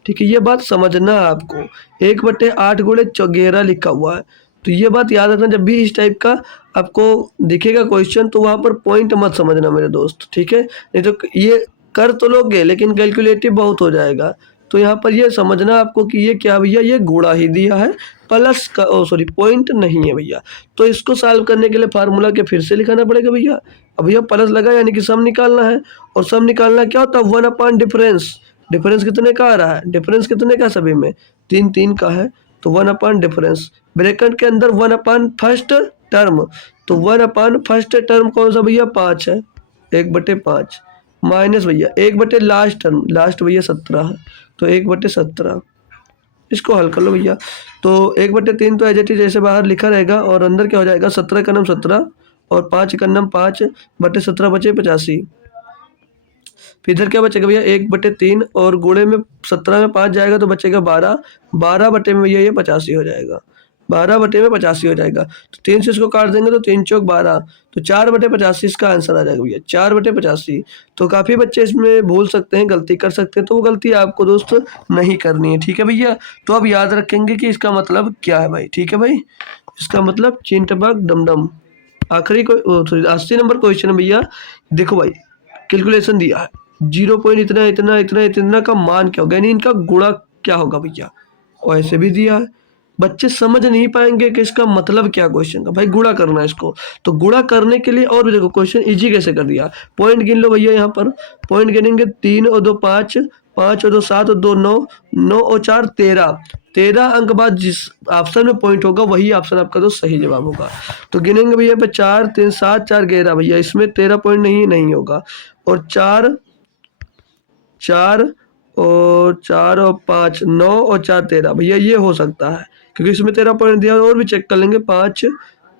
ठीक है, ये बात समझना है आपको। 1/8 गुणे 14 लिखा हुआ है, तो ये बात याद रखना, जब भी इस टाइप का आपको दिखेगा क्वेश्चन तो वहाँ पर पॉइंट मत समझना मेरे दोस्त, ठीक है, नहीं तो ये कर तो लोगे लेकिन कैलकुलेटिव बहुत हो जाएगा। तो यहाँ पर ये समझना आपको कि ये क्या भैया, ये गुणा ही दिया है, प्लस का पॉइंट नहीं है भैया। तो इसको सॉल्व करने के लिए फार्मूला के फिर से लिखाना पड़ेगा भैया। अब भैया प्लस लगा यानी कि सम निकालना है, और सम निकालना क्या होता है 1 डिफरेंस। डिफरेंस कितने का आ रहा है, डिफरेंस कितने का सभी में 3 3 का है, तो 1 डिफरेंस, ब्रैकेट के अंदर 1 फर्स्ट टर्म, तो 1 फर्स्ट टर्म कौन सा भैया 5 है, 1/5, माइनस भैया 1/, लास्ट टर्म, लास्ट भैया 17 है, तो 1/17, इसको हल कर लो भैया। तो 1/3 तो एज इट इज जैसे बाहर लिखा रहेगा, और अंदर क्या हो जाएगा, 17 का नाम 17 और 5 का नाम 5/17 बचे 85। फिर इधर क्या बचेगा भैया, 1/3 और गुणे में 17 में 5 जाएगा तो बचेगा 12, 12 बटे में भैया ये 85 हो जाएगा, 12 बटे में 85 हो जाएगा। तो 3 से इसको काट देंगे तो 3 चौक 12, तो 4/85 इसका आंसर आ जाएगा भैया, 4/85। तो काफ़ी बच्चे इसमें भूल सकते हैं, गलती कर सकते हैं, तो वो गलती आपको दोस्त नहीं करनी है, ठीक है भैया। तो अब याद रखेंगे कि इसका मतलब क्या है भाई, ठीक है भाई, इसका मतलब चिंटबग डमडम। आखिरी को सॉरी 80 नंबर क्वेश्चन है भैया। देखो भाई कैलकुलेशन दिया है, 0 पॉइंट इतना इतना इतना इतना का मान क्या होगा, यानी इनका गुणा क्या होगा भैया, और ऐसे भी दिया है। बच्चे समझ नहीं पाएंगे कि इसका मतलब क्या क्वेश्चन का, भाई गुणा करना है इसको, तो गुणा करने के लिए और भी देखो क्वेश्चन इजी कैसे कर दिया। पॉइंट गिन लो भैया, यहाँ पर पॉइंट गिनेंगे, 3 और 2 5, 5 और 2 7 और 2 9, 9 और 4 13, 13 अंक बाद जिस ऑप्शन में पॉइंट होगा वही ऑप्शन आपका तो सही जवाब होगा। तो गिनेंगे भैया पे 4 3 7 4 11 भैया, इसमें 13 पॉइंट नहीं होगा, और 4 4 और 5 9 और 4 13 भैया ये हो सकता है, क्योंकि इसमें 13 पॉइंट दिया, और भी चेक कर लेंगे, 5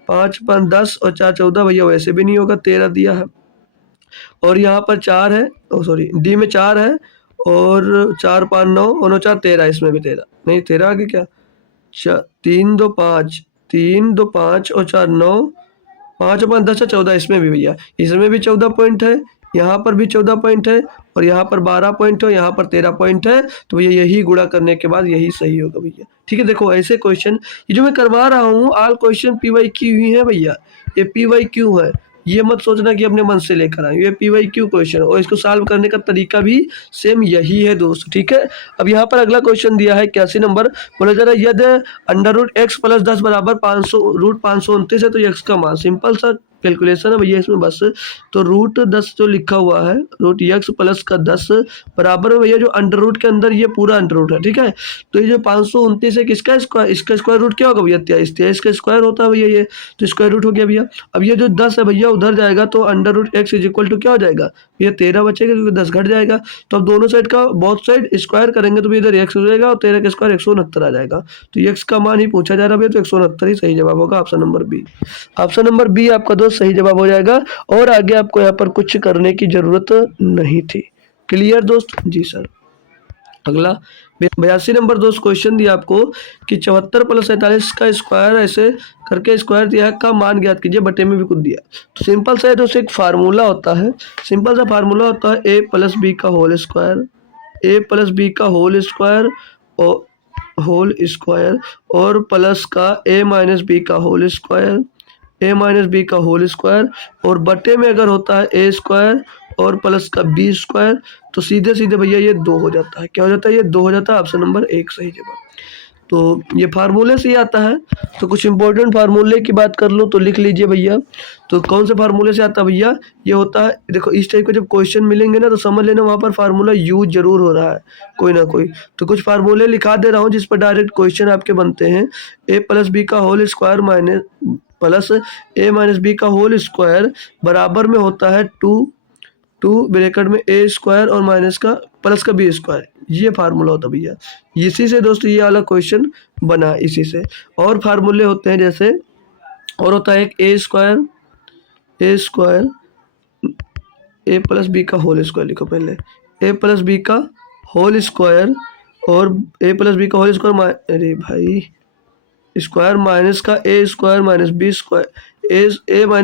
5 5 10 और 4 14 भैया वैसे भी नहीं होगा, 13 दिया है। और यहाँ पर 4 है, सॉरी डी में 4 है, और 4 5 9 और 9 4 13, इसमें भी 13 नहीं, 13 आगे क्या, 3 2 5, 3 2 5 और 4 9, 5 और 5 10 और 14, इसमें भी भैया, इसमें भी 14 पॉइंट है, यहाँ पर भी 14 पॉइंट है, और यहाँ पर 12 पॉइंट है, यहाँ पर 13 पॉइंट है, तो भैया यही गुणा करने के बाद यही सही होगा भैया, ठीक है। देखो ऐसे क्वेश्चन ये जो मैं करवा रहा हूँ ऑल क्वेश्चन PYQ ही है भैया, ये PYQ है, ये मत सोचना कि अपने मन से लेकर आए, ये PYQ क्वेश्चन है, और इसको सॉल्व करने का तरीका भी सेम यही है दोस्त, ठीक है। अब यहाँ पर अगला क्वेश्चन दिया है 81 नंबर, बोला जा रहा है यदि √x + 10 बराबर 500 √529 है तो x का मान, सिंपल सा कैलकुलेशन है भैया इसमें बस। तो √10 जो लिखा हुआ है, √x + 10 बराबर में भैया जो अंडर रूट के अंदर ये पूरा अंडर रूट है, ठीक है। तो ये जो 529 है किसका स्क्वायर, इसका स्क्वायर रूट क्या होगा भैया, 23 का स्क्वायर होता है भैया ये, तो स्क्वायर रूट हो गया भैया। अब ये जो 10 है भैया उधर जाएगा तो √x = क्या हो जाएगा भैया, 13 बचेगा, क्योंकि 10 घट जाएगा। तो अब दोनों साइड का बोथ साइड स्क्वायर करेंगे तो इधर x हो जाएगा, और 13 का स्क्वायर 169 आ जाएगा। तो x का मान ही पूछा जा रहा है भैया, तो 169 ही सही जवाब होगा, option number B. Option number B आपका दोस्त सही जवाब हो जाएगा, और आगे आपको यहाँ पर कुछ करने की जरूरत नहीं थी। क्लियर दोस्त, जी सर। अगला 82 नंबर दोस्त क्वेश्चन दिया आपको कि 74 + 47 का स्क्वायर ऐसे करके स्क्वायर दिया है का मान ज्ञात कीजिए, बटे में भी कुछ दिया। तो सिंपल सा है दोस्त, एक फार्मूला होता है, सिंपल सा फार्मूला होता है a + b का होल स्क्वायर, a + b का होल स्क्वायर और प्लस का a - b का होल स्क्वायर, a - b का होल स्क्वायर, और बटे में अगर होता है a स्क्वायर और प्लस का b स्क्वायर, तो सीधे सीधे भैया ये 2 हो जाता है, क्या हो जाता है, ये 2 हो जाता है, ऑप्शन नंबर 1 सही जवाब। तो ये फार्मूले से ही आता है। तो कुछ इंपॉर्टेंट फार्मूले की बात कर लो तो लिख लीजिए भैया। तो कौन से फार्मूले से आता है भैया, ये होता है, देखो इस टाइप के जब क्वेश्चन मिलेंगे ना तो समझ लेना वहाँ पर फार्मूला यूज जरूर हो रहा है कोई ना कोई। तो कुछ फार्मूले लिखा दे रहा हूँ जिस पर डायरेक्ट क्वेश्चन आपके बनते हैं। a + b का whole square plus a - b का होल स्क्वायर बराबर में होता है 2 ब्रैकेट में a स्क्वायर और माइनस का प्लस का b स्क्वायर, ये फार्मूला होता है भैया। इसी से दोस्तों ये वाला क्वेश्चन बना, इसी से। और फार्मूले होते हैं जैसे, और होता है एक a स्क्वायर a + b का होल स्क्वायर, लिखो पहले a + b का होल स्क्वायर और a + b का होल स्क्वायर, अरे भाई स्क्वायर माइनस का a square minus b square, a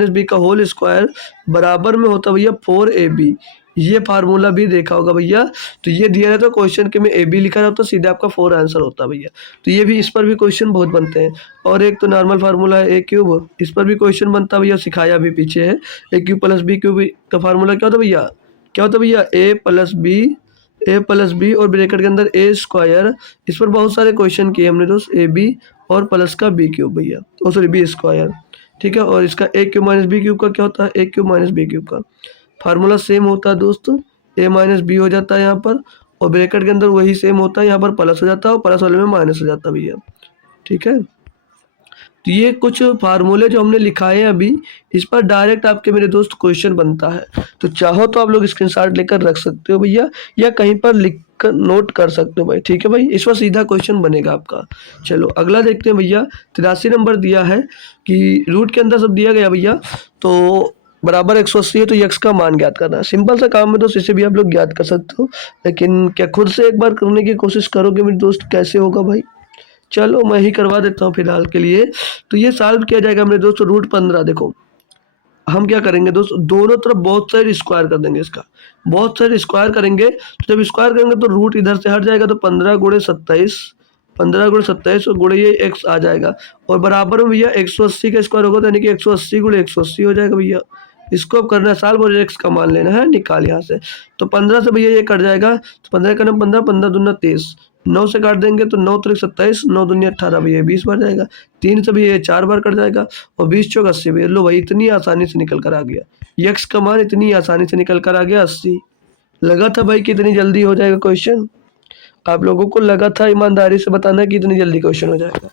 - b का होल स्क्वायर बराबर में होता है भैया 4ab। ये फार्मूला भी देखा होगा भैया। तो ये दिया रहता है क्वेश्चन के में ab लिखा रहता है, सीधे आपका 4 आंसर होता है भैया। तो ये भी, इस पर भी क्वेश्चन बहुत बनते हैं। और एक तो नॉर्मल फार्मूला है a³, इस पर भी क्वेश्चन बनता है भैया, सिखाया भी पीछे है। a³ + b³ का फार्मूला क्या होता है भैया, क्या होता है भैया, a + b और ब्रैकेट के अंदर a स्क्वायर। इस पर बहुत सारे क्वेश्चन किए हमने दोस्त, ab और प्लस का b³ भैया, ओ सॉरी b स्क्वायर, ठीक है। और इसका a³ - b³ का क्या होता है, a³ - b³ का फार्मूला सेम होता है दोस्त, a - b हो जाता है यहाँ पर, और ब्रैकेट के अंदर वही सेम होता है, यहाँ पर प्लस हो जाता है और प्लस वाले में माइनस हो जाता है भैया, ठीक है। तो ये कुछ फार्मूले जो हमने लिखाए हैं अभी, इस पर डायरेक्ट आपके मेरे दोस्त क्वेश्चन बनता है। तो चाहो तो आप लोग स्क्रीनशॉट लेकर रख सकते हो भैया, या कहीं पर लिख कर नोट कर सकते हो भाई, ठीक है भाई। इस पर सीधा क्वेश्चन बनेगा आपका। चलो अगला देखते हैं भैया। 83 नंबर दिया है कि रूट के अंदर सब दिया गया भैया, तो बराबर 180 है, तो यक्स का मान ज्ञात करना है। सिंपल सा काम है दोस्त, इसे भी आप लोग ज्ञात कर सकते हो, लेकिन क्या खुद से एक बार करने की कोशिश करोगे मेरे दोस्त, कैसे होगा भाई। चलो मैं ही करवा देता हूँ फिलहाल के लिए। तो ये सॉल्व किया जाएगा मेरे दोस्तों। रूट 15 देखो, हम क्या करेंगे दोस्त, दोनों तरफ बहुत साइड स्क्वायर कर देंगे इसका। बहुत साइड स्क्वायर करेंगे, तो जब स्क्वायर करेंगे तो रूट इधर से हट जाएगा, तो 15 × 27, 15 × 27 और गुणे ये एक्स आ जाएगा। और बराबर में भैया 180 का स्क्वायर होगा, तो यानी कि 180 × 180 हो जाएगा भैया। इसको अब करना है सॉल्व और एक्स का मान लेना है, निकाल यहाँ से। तो 15 से भैया ये कट जाएगा, तो 15 का 15, 15 दूना 23, 9 से काट देंगे तो 9 3 27, 9 दूनी 18 भैया 20 बार जाएगा। 3 से भैया ये 4 बार कट जाएगा, और 20 चौक 80 भैया। लो भाई इतनी आसानी से निकल कर आ गया, यक्स का मान इतनी आसानी से निकल कर आ गया 80। लगा था भाई कि इतनी जल्दी हो जाएगा क्वेश्चन, आप लोगों को लगा था, ईमानदारी से बताना कि इतनी जल्दी क्वेश्चन हो जाएगा।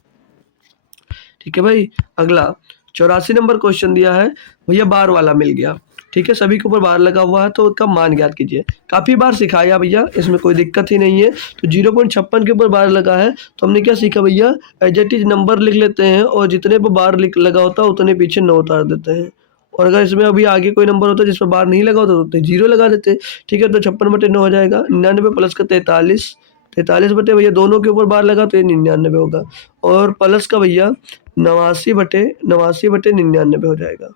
ठीक है भाई। अगला 84 नंबर क्वेश्चन दिया है भैया, बार वाला मिल गया। ठीक है, सभी के ऊपर बार लगा हुआ है, तो उसका मान ज्ञात कीजिए। काफ़ी बार सिखाया भैया, इसमें कोई दिक्कत ही नहीं है। तो 0.56 के ऊपर बार लगा है, तो हमने क्या सीखा भैया, एडजेक्टिव नंबर लिख लेते हैं, और जितने पर बार लगा होता है उतने पीछे 9 उतार देते हैं। और अगर इसमें अभी आगे कोई नंबर होता है जिस पर बार नहीं लगा होता तो 0 लगा देते। ठीक है, तो 56/9 हो जाएगा। 99 प्लस का 43, 43 बटे भैया दोनों के ऊपर बार लगा तो ये 99 होगा। और प्लस का भैया 89/99 हो जाएगा,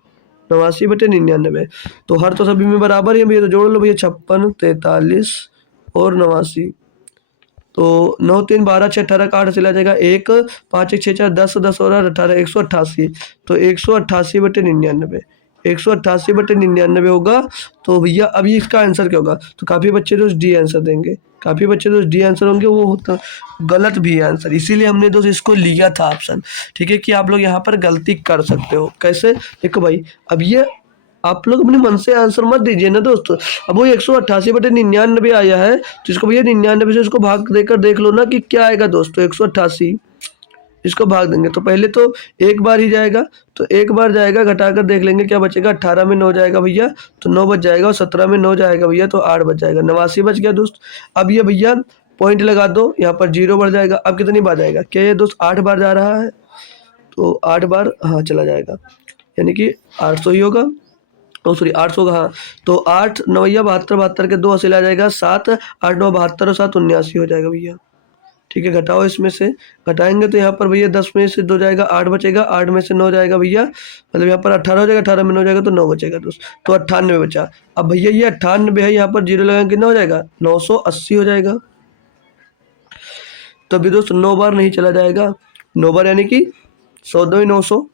89/99। तो हर तो सभी में बराबर ही है भैया, तो जोड़ लो भैया 56, 43 और 89। तो 9 3 12 6 18 का 8 चला जाएगा, 1 5 1 6 4 10 10 और 18 188। तो 188/99, 188/99 होगा। तो भैया अभी इसका आंसर क्या होगा, तो काफ़ी बच्चे दोस्त डी आंसर देंगे, काफ़ी बच्चे दोस्त डी आंसर होंगे, वो होता गलत भी है आंसर, इसीलिए हमने दोस्त इसको लिया था ऑप्शन। ठीक है, कि आप लोग यहाँ पर गलती कर सकते हो। कैसे, देखो भाई, अब ये आप लोग अपने मन से आंसर मत दीजिए ना दोस्त। अब वो 188/99 आया है, तो इसको भैया 99 से इसको भाग देकर देख लो ना कि क्या आएगा दोस्तों। 188 इसको भाग देंगे तो पहले तो एक बार ही जाएगा, तो एक बार जाएगा, घटाकर देख लेंगे क्या बचेगा। 18 में 9 जाएगा भैया, तो 9 बच जाएगा, और 17 में 9 जाएगा भैया, तो 8 बच जाएगा, 89 बच गया दोस्त। अब ये भैया पॉइंट लगा दो, यहाँ पर 0 बढ़ जाएगा। अब कितनी बार जाएगा, क्या ये दोस्त 8 बार जा रहा है, तो 8 बार हाँ चला जाएगा, यानी कि 800 ही होगा। ओ सॉरी 800 का, हाँ। तो 8 9 72, 72 के 2 हासिल आ जाएगा 7, 8 9 72 और 7 79 हो जाएगा भैया। ठीक है, घटाओ, इसमें से घटाएंगे तो यहाँ पर भैया 10 में से 2 जाएगा, 8 बचेगा, 8 में से 9 जाएगा भैया, मतलब यहाँ पर 18 हो जाएगा, 18 में 9 जाएगा तो 9 बचेगा दोस्त, तो 98 बचा। अब भैया ये 98 है, यहाँ पर 0 लगाएंगे कितना हो जाएगा, 980 हो जाएगा। तो अभी दोस्त 9 बार नहीं चला जाएगा, 9 बार यानी कि 100 2 900,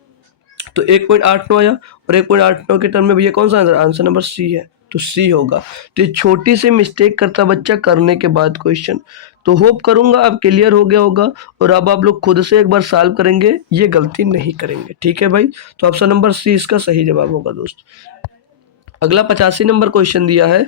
तो 1.89 आया। और 1.89 के टर्म में भैया कौन सा आंसर, आंसर नंबर सी है, तो सी होगा। तो ये छोटी सी मिस्टेक करता बच्चा करने के बाद क्वेश्चन। तो होप करूंगा अब क्लियर हो गया होगा, और अब आप लोग खुद से एक बार सॉल्व करेंगे, ये गलती नहीं करेंगे। ठीक है भाई, तो ऑप्शन नंबर सी इसका सही जवाब होगा दोस्त। अगला 85 नंबर क्वेश्चन दिया है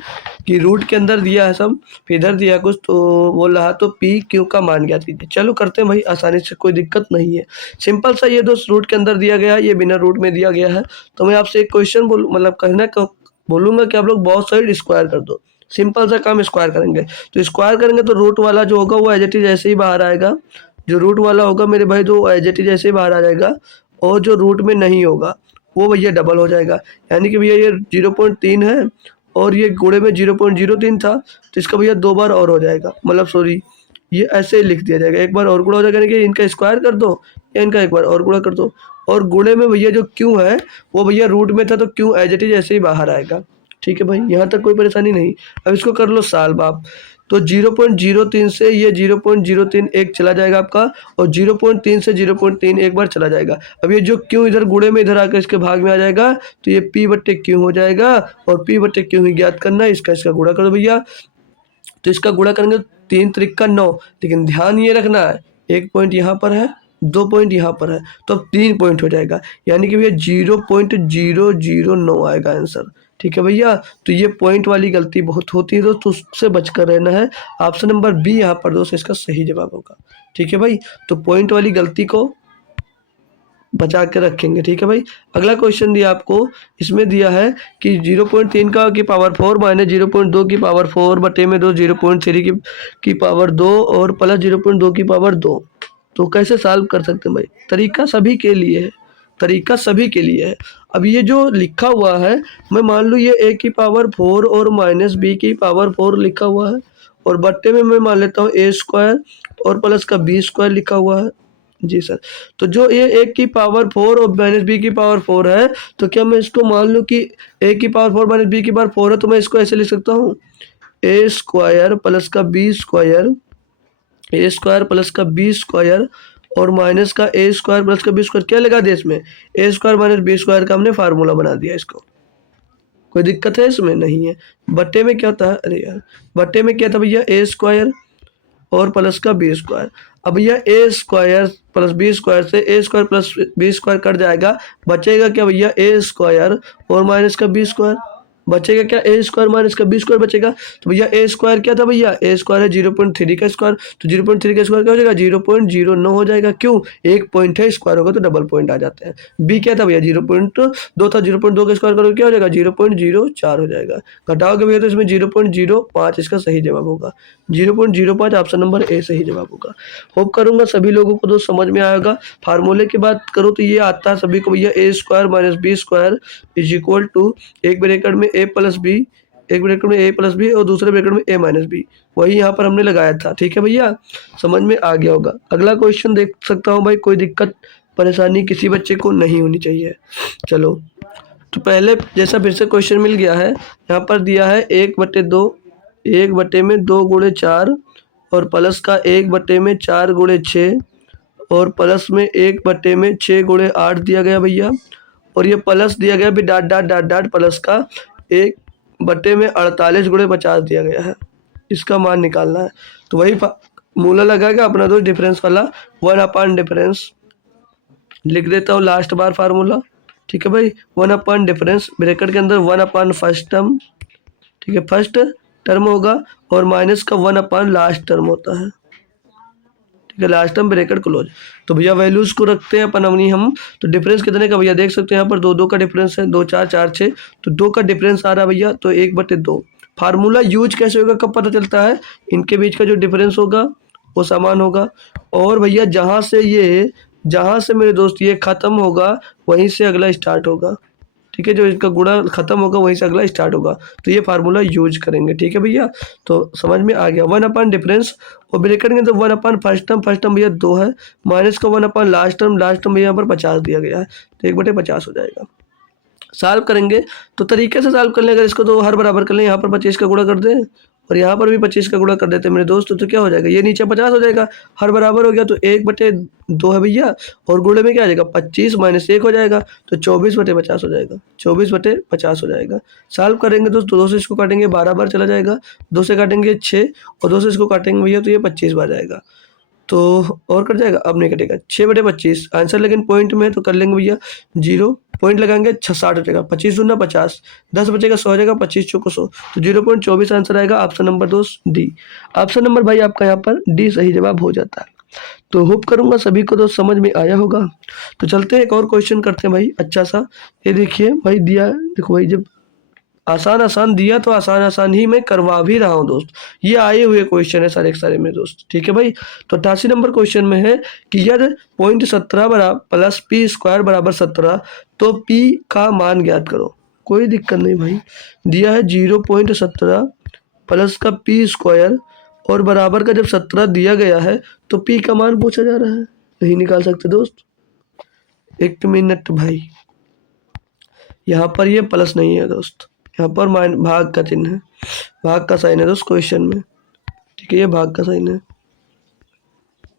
कि रूट के अंदर दिया है सब, फिर इधर दिया है कुछ, तो बोल रहा तो पी क्यू का मान ज्ञात कीजिए। चलो करते हैं भाई, आसानी से, कोई दिक्कत नहीं है। सिंपल सा ये दोस्त रूट के अंदर दिया गया है, ये बिना रूट में दिया गया है। तो मैं आपसे एक क्वेश्चन मतलब बोलूँगा कि आप लोग बहुत साइड स्क्वायर कर दो। सिंपल सा काम, स्क्वायर करेंगे, तो स्क्वायर करेंगे तो रूट वाला जो होगा वो एज इट इज ऐसे ही बाहर आएगा। जो रूट वाला होगा मेरे भाई, तो एज इट इज ऐसे ही बाहर आ जाएगा। और जो रूट में नहीं होगा वो भैया डबल हो जाएगा, यानी कि भैया ये 0.3 है, और ये गुणे में 0.03 था, तो इसका भैया 2 बार और हो जाएगा, मतलब सॉरी ये ऐसे ही लिख दिया जाएगा, एक बार और गुणा हो जाएगा, यानी कि इनका स्क्वायर कर दो या इनका एक बार और गुणा कर दो। और गुणे में भैया जो क्यू है वो भैया रूट में था, तो क्यू एज इट इज ऐसे ही बाहर आएगा। ठीक है भाई, यहाँ तक कोई परेशानी नहीं। अब इसको कर लो सॉल्व आप, तो 0.03 से ये 0.03 एक चला जाएगा आपका, और 0.3 से 0.3 एक बार चला जाएगा। अब ये जो क्यू इधर गुणे में इधर आकर इसके भाग में आ जाएगा, तो ये p/q हो जाएगा, और p/q ही ज्ञात करना है। इसका गुणा कर दो भैया, तो इसका गुणा करेंगे 3 3 का 9, लेकिन ध्यान ये रखना है 1 पॉइंट यहाँ पर है, 2 पॉइंट यहाँ पर है, तो अब 3 पॉइंट हो जाएगा, यानी कि भैया 0.009 आएगा आंसर। ठीक है भैया, तो ये पॉइंट वाली गलती बहुत होती है दोस्त, तो उससे बचकर रहना है। ऑप्शन नंबर बी यहाँ पर दोस्त इसका सही जवाब होगा। ठीक है भाई, तो पॉइंट वाली गलती को बचा के रखेंगे। ठीक है भाई। अगला क्वेश्चन दिया आपको, इसमें दिया है कि 0.3 का की पावर 4 माइनस 0.2 की पावर 4 बटे में 2 0.3 की पावर 2 और प्लस 0.2 की पावर 2। तो कैसे सॉल्व कर सकते हैं भाई? तरीका सभी के लिए है, तरीका सभी के लिए है। अब ये जो लिखा हुआ है, मैं मान लूँ ये a की पावर 4 और माइनस b की पावर 4 लिखा हुआ है, और बट्टे में मैं मान लेता हूँ a स्क्वायर और प्लस का b स्क्वायर लिखा हुआ है। जी सर। तो जो ये a की पावर 4 और माइनस b की पावर 4 है, तो क्या मैं इसको मान लूँ कि a की पावर 4 माइनस b की पावर 4 है, तो मैं इसको ऐसे लिख सकता हूँ a स्क्वायर प्लस का b स्क्वायर, ए स्क्वायर प्लस का बी स्क्वायर और माइनस का ए स्क्वायर प्लस का बी स्क्वायर। क्या लगा दिया इसमें? ए स्क्वायर माइनस बी स्क्वायर का हमने फार्मूला बना दिया इसको। कोई दिक्कत है इसमें? नहीं है। बट्टे में क्या होता है? अरे यार, बट्टे में क्या था भैया? ए स्क्वायर और प्लस का बी स्क्वायर। अब भैया A square plus B square से A square plus B square cut जाएगा, बचेगा क्या भैया? ए स्क्वायर और माइनस का बी स्क्वायर। बचेगा क्या? ए स्क्वायर माइनस का बी स्क्वायर बचेगा। तो भैया ए स्क्वायर क्या था भैया? ए स्क्वायर है 0.3 का स्क्वायर, तो 0.3 का स्क्वायर क्या हो जाएगा? 0.09 हो जाएगा। क्यों? एक पॉइंट है, स्क्वायर होगा तो डबल पॉइंट आ जाते हैं। बी क्या था भैया? 0.2 था, 0.2 का स्क्वायर करोगे क्या हो जाएगा? 0.04 हो जाएगा। घटाओगे भैया तो इसमें 0.05 इसका सही जवाब होगा। 0.05 ऑप्शन नंबर ए सही जवाब होगा। होप करूंगा सभी लोगों को तो समझ में आएगा। फार्मूले की बात करो तो ये आता है सभी को भैया, A square minus B square is equal to एक ब्रैकेट में ए प्लस बी, एक ब्रैकेट में ए प्लस बी और दूसरे ब्रैकेट में ए माइनस बी। वही यहाँ पर हमने लगाया था। ठीक है भैया, समझ में आ गया होगा। अगला क्वेश्चन देख सकता हूँ भाई, कोई दिक्कत परेशानी किसी बच्चे को नहीं होनी चाहिए। चलो, तो पहले जैसा फिर से क्वेश्चन मिल गया है। यहाँ पर दिया है 1/2, 1/2 × 4 और प्लस का 1/4 × 6 और प्लस में 1/6 × 8 दिया गया भैया, और ये प्लस दिया गया भी dot dot dot dot plus का 1/48 × 50 दिया गया है। इसका मान निकालना है। तो वही मूला लगाएगा अपना दोस्त, डिफरेंस वाला 1 डिफरेंस लिख देता हूँ लास्ट बार फार्मूला। ठीक है भाई, 1 डिफरेंस ब्रैकेट के अंदर 1 फर्स्ट टर्म, ठीक है, फर्स्ट टर्म होगा, और माइनस का 1 लास्ट टर्म होता है। ठीक है, लास्ट टर्म ब्रैकेट क्लोज। तो भैया वैल्यूज को रखते हैं अपन अपनी हम। तो डिफरेंस कितने का भैया देख सकते हैं, यहाँ पर 2 का डिफरेंस है, 2 4 4 6, तो 2 का डिफरेंस आ रहा है भैया, तो 1/2। फार्मूला यूज कैसे होगा, कब पता चलता है? इनके बीच का जो डिफरेंस होगा वो समान होगा, और भैया जहाँ से मेरे दोस्त ये खत्म होगा वहीं से अगला स्टार्ट होगा। ठीक है, जो इसका गुणा खत्म होगा वहीं से अगला स्टार्ट होगा। तो ये फार्मूला यूज करेंगे। ठीक है भैया, तो समझ में आ गया। 1 डिफरेंस और ब्रैकेट के अंदर 1 फर्स्ट टर्म भैया 2 है, माइनस का 1 लास्ट टर्म भैया यहाँ पर 50 दिया गया है, तो 1/50 हो जाएगा। सॉल्व करेंगे तो तरीके से सॉल्व कर लें। अगर इसको तो हर बराबर कर लें, यहाँ पर 25 का गुणा कर दें और यहाँ पर भी 25 का गुणा कर देते हैं मेरे दोस्त, तो क्या हो जाएगा? ये नीचे 50 हो जाएगा, हर बराबर हो गया, तो 1/2 है भैया, और गुणे में क्या आ जाएगा? 25 - 1 हो जाएगा, तो 24/50 हो जाएगा, 24/50 हो जाएगा। सॉल्व करेंगे दोस्त, 2 से इसको काटेंगे 12 बार चला जाएगा, 2 से काटेंगे 6 और 2 से इसको काटेंगे भैया तो ये 25 बार जाएगा, तो और कट जाएगा? अब नहीं कटेगा। 6/25 आंसर, लेकिन पॉइंट में तो कर लेंगे भैया 0, पॉइंट लगाएंगे 60 हो जाएगा, 25 दूना 50, 10 बचेगा 100 हो जाएगा, 25 चौको 100, तो 0.24 आंसर आएगा ऑप्शन नंबर दोस्त डी। ऑप्शन नंबर भाई आपका यहाँ पर डी सही जवाब हो जाता है। तो होप करूंगा सभी को तो समझ में आया होगा। तो चलते हैं एक और क्वेश्चन करते हैं भाई, अच्छा सा। ये देखिए भाई दिया, देखो भाई जब आसान दिया तो आसान ही मैं करवा भी रहा हूँ दोस्त। ये आए हुए क्वेश्चन है सारे के सारे में दोस्त। ठीक है भाई, तो 88 नंबर क्वेश्चन में है कि यदि 0.17 बराबर प्लस पी स्क्वायर बराबर 17, तो पी का मान ज्ञात करो। कोई दिक्कत नहीं भाई, दिया है 0.17 प्लस का पी स्क्वायर और बराबर का जब 17 दिया गया है, तो पी का मान पूछा जा रहा है। नहीं निकाल सकते दोस्त? 1 मिनट भाई, यहाँ पर ये प्लस नहीं है दोस्त, यहाँ पर भाग का चिन्ह है, भाग का साइन है दोस्त क्वेश्चन में। ठीक है, ये भाग का साइन है।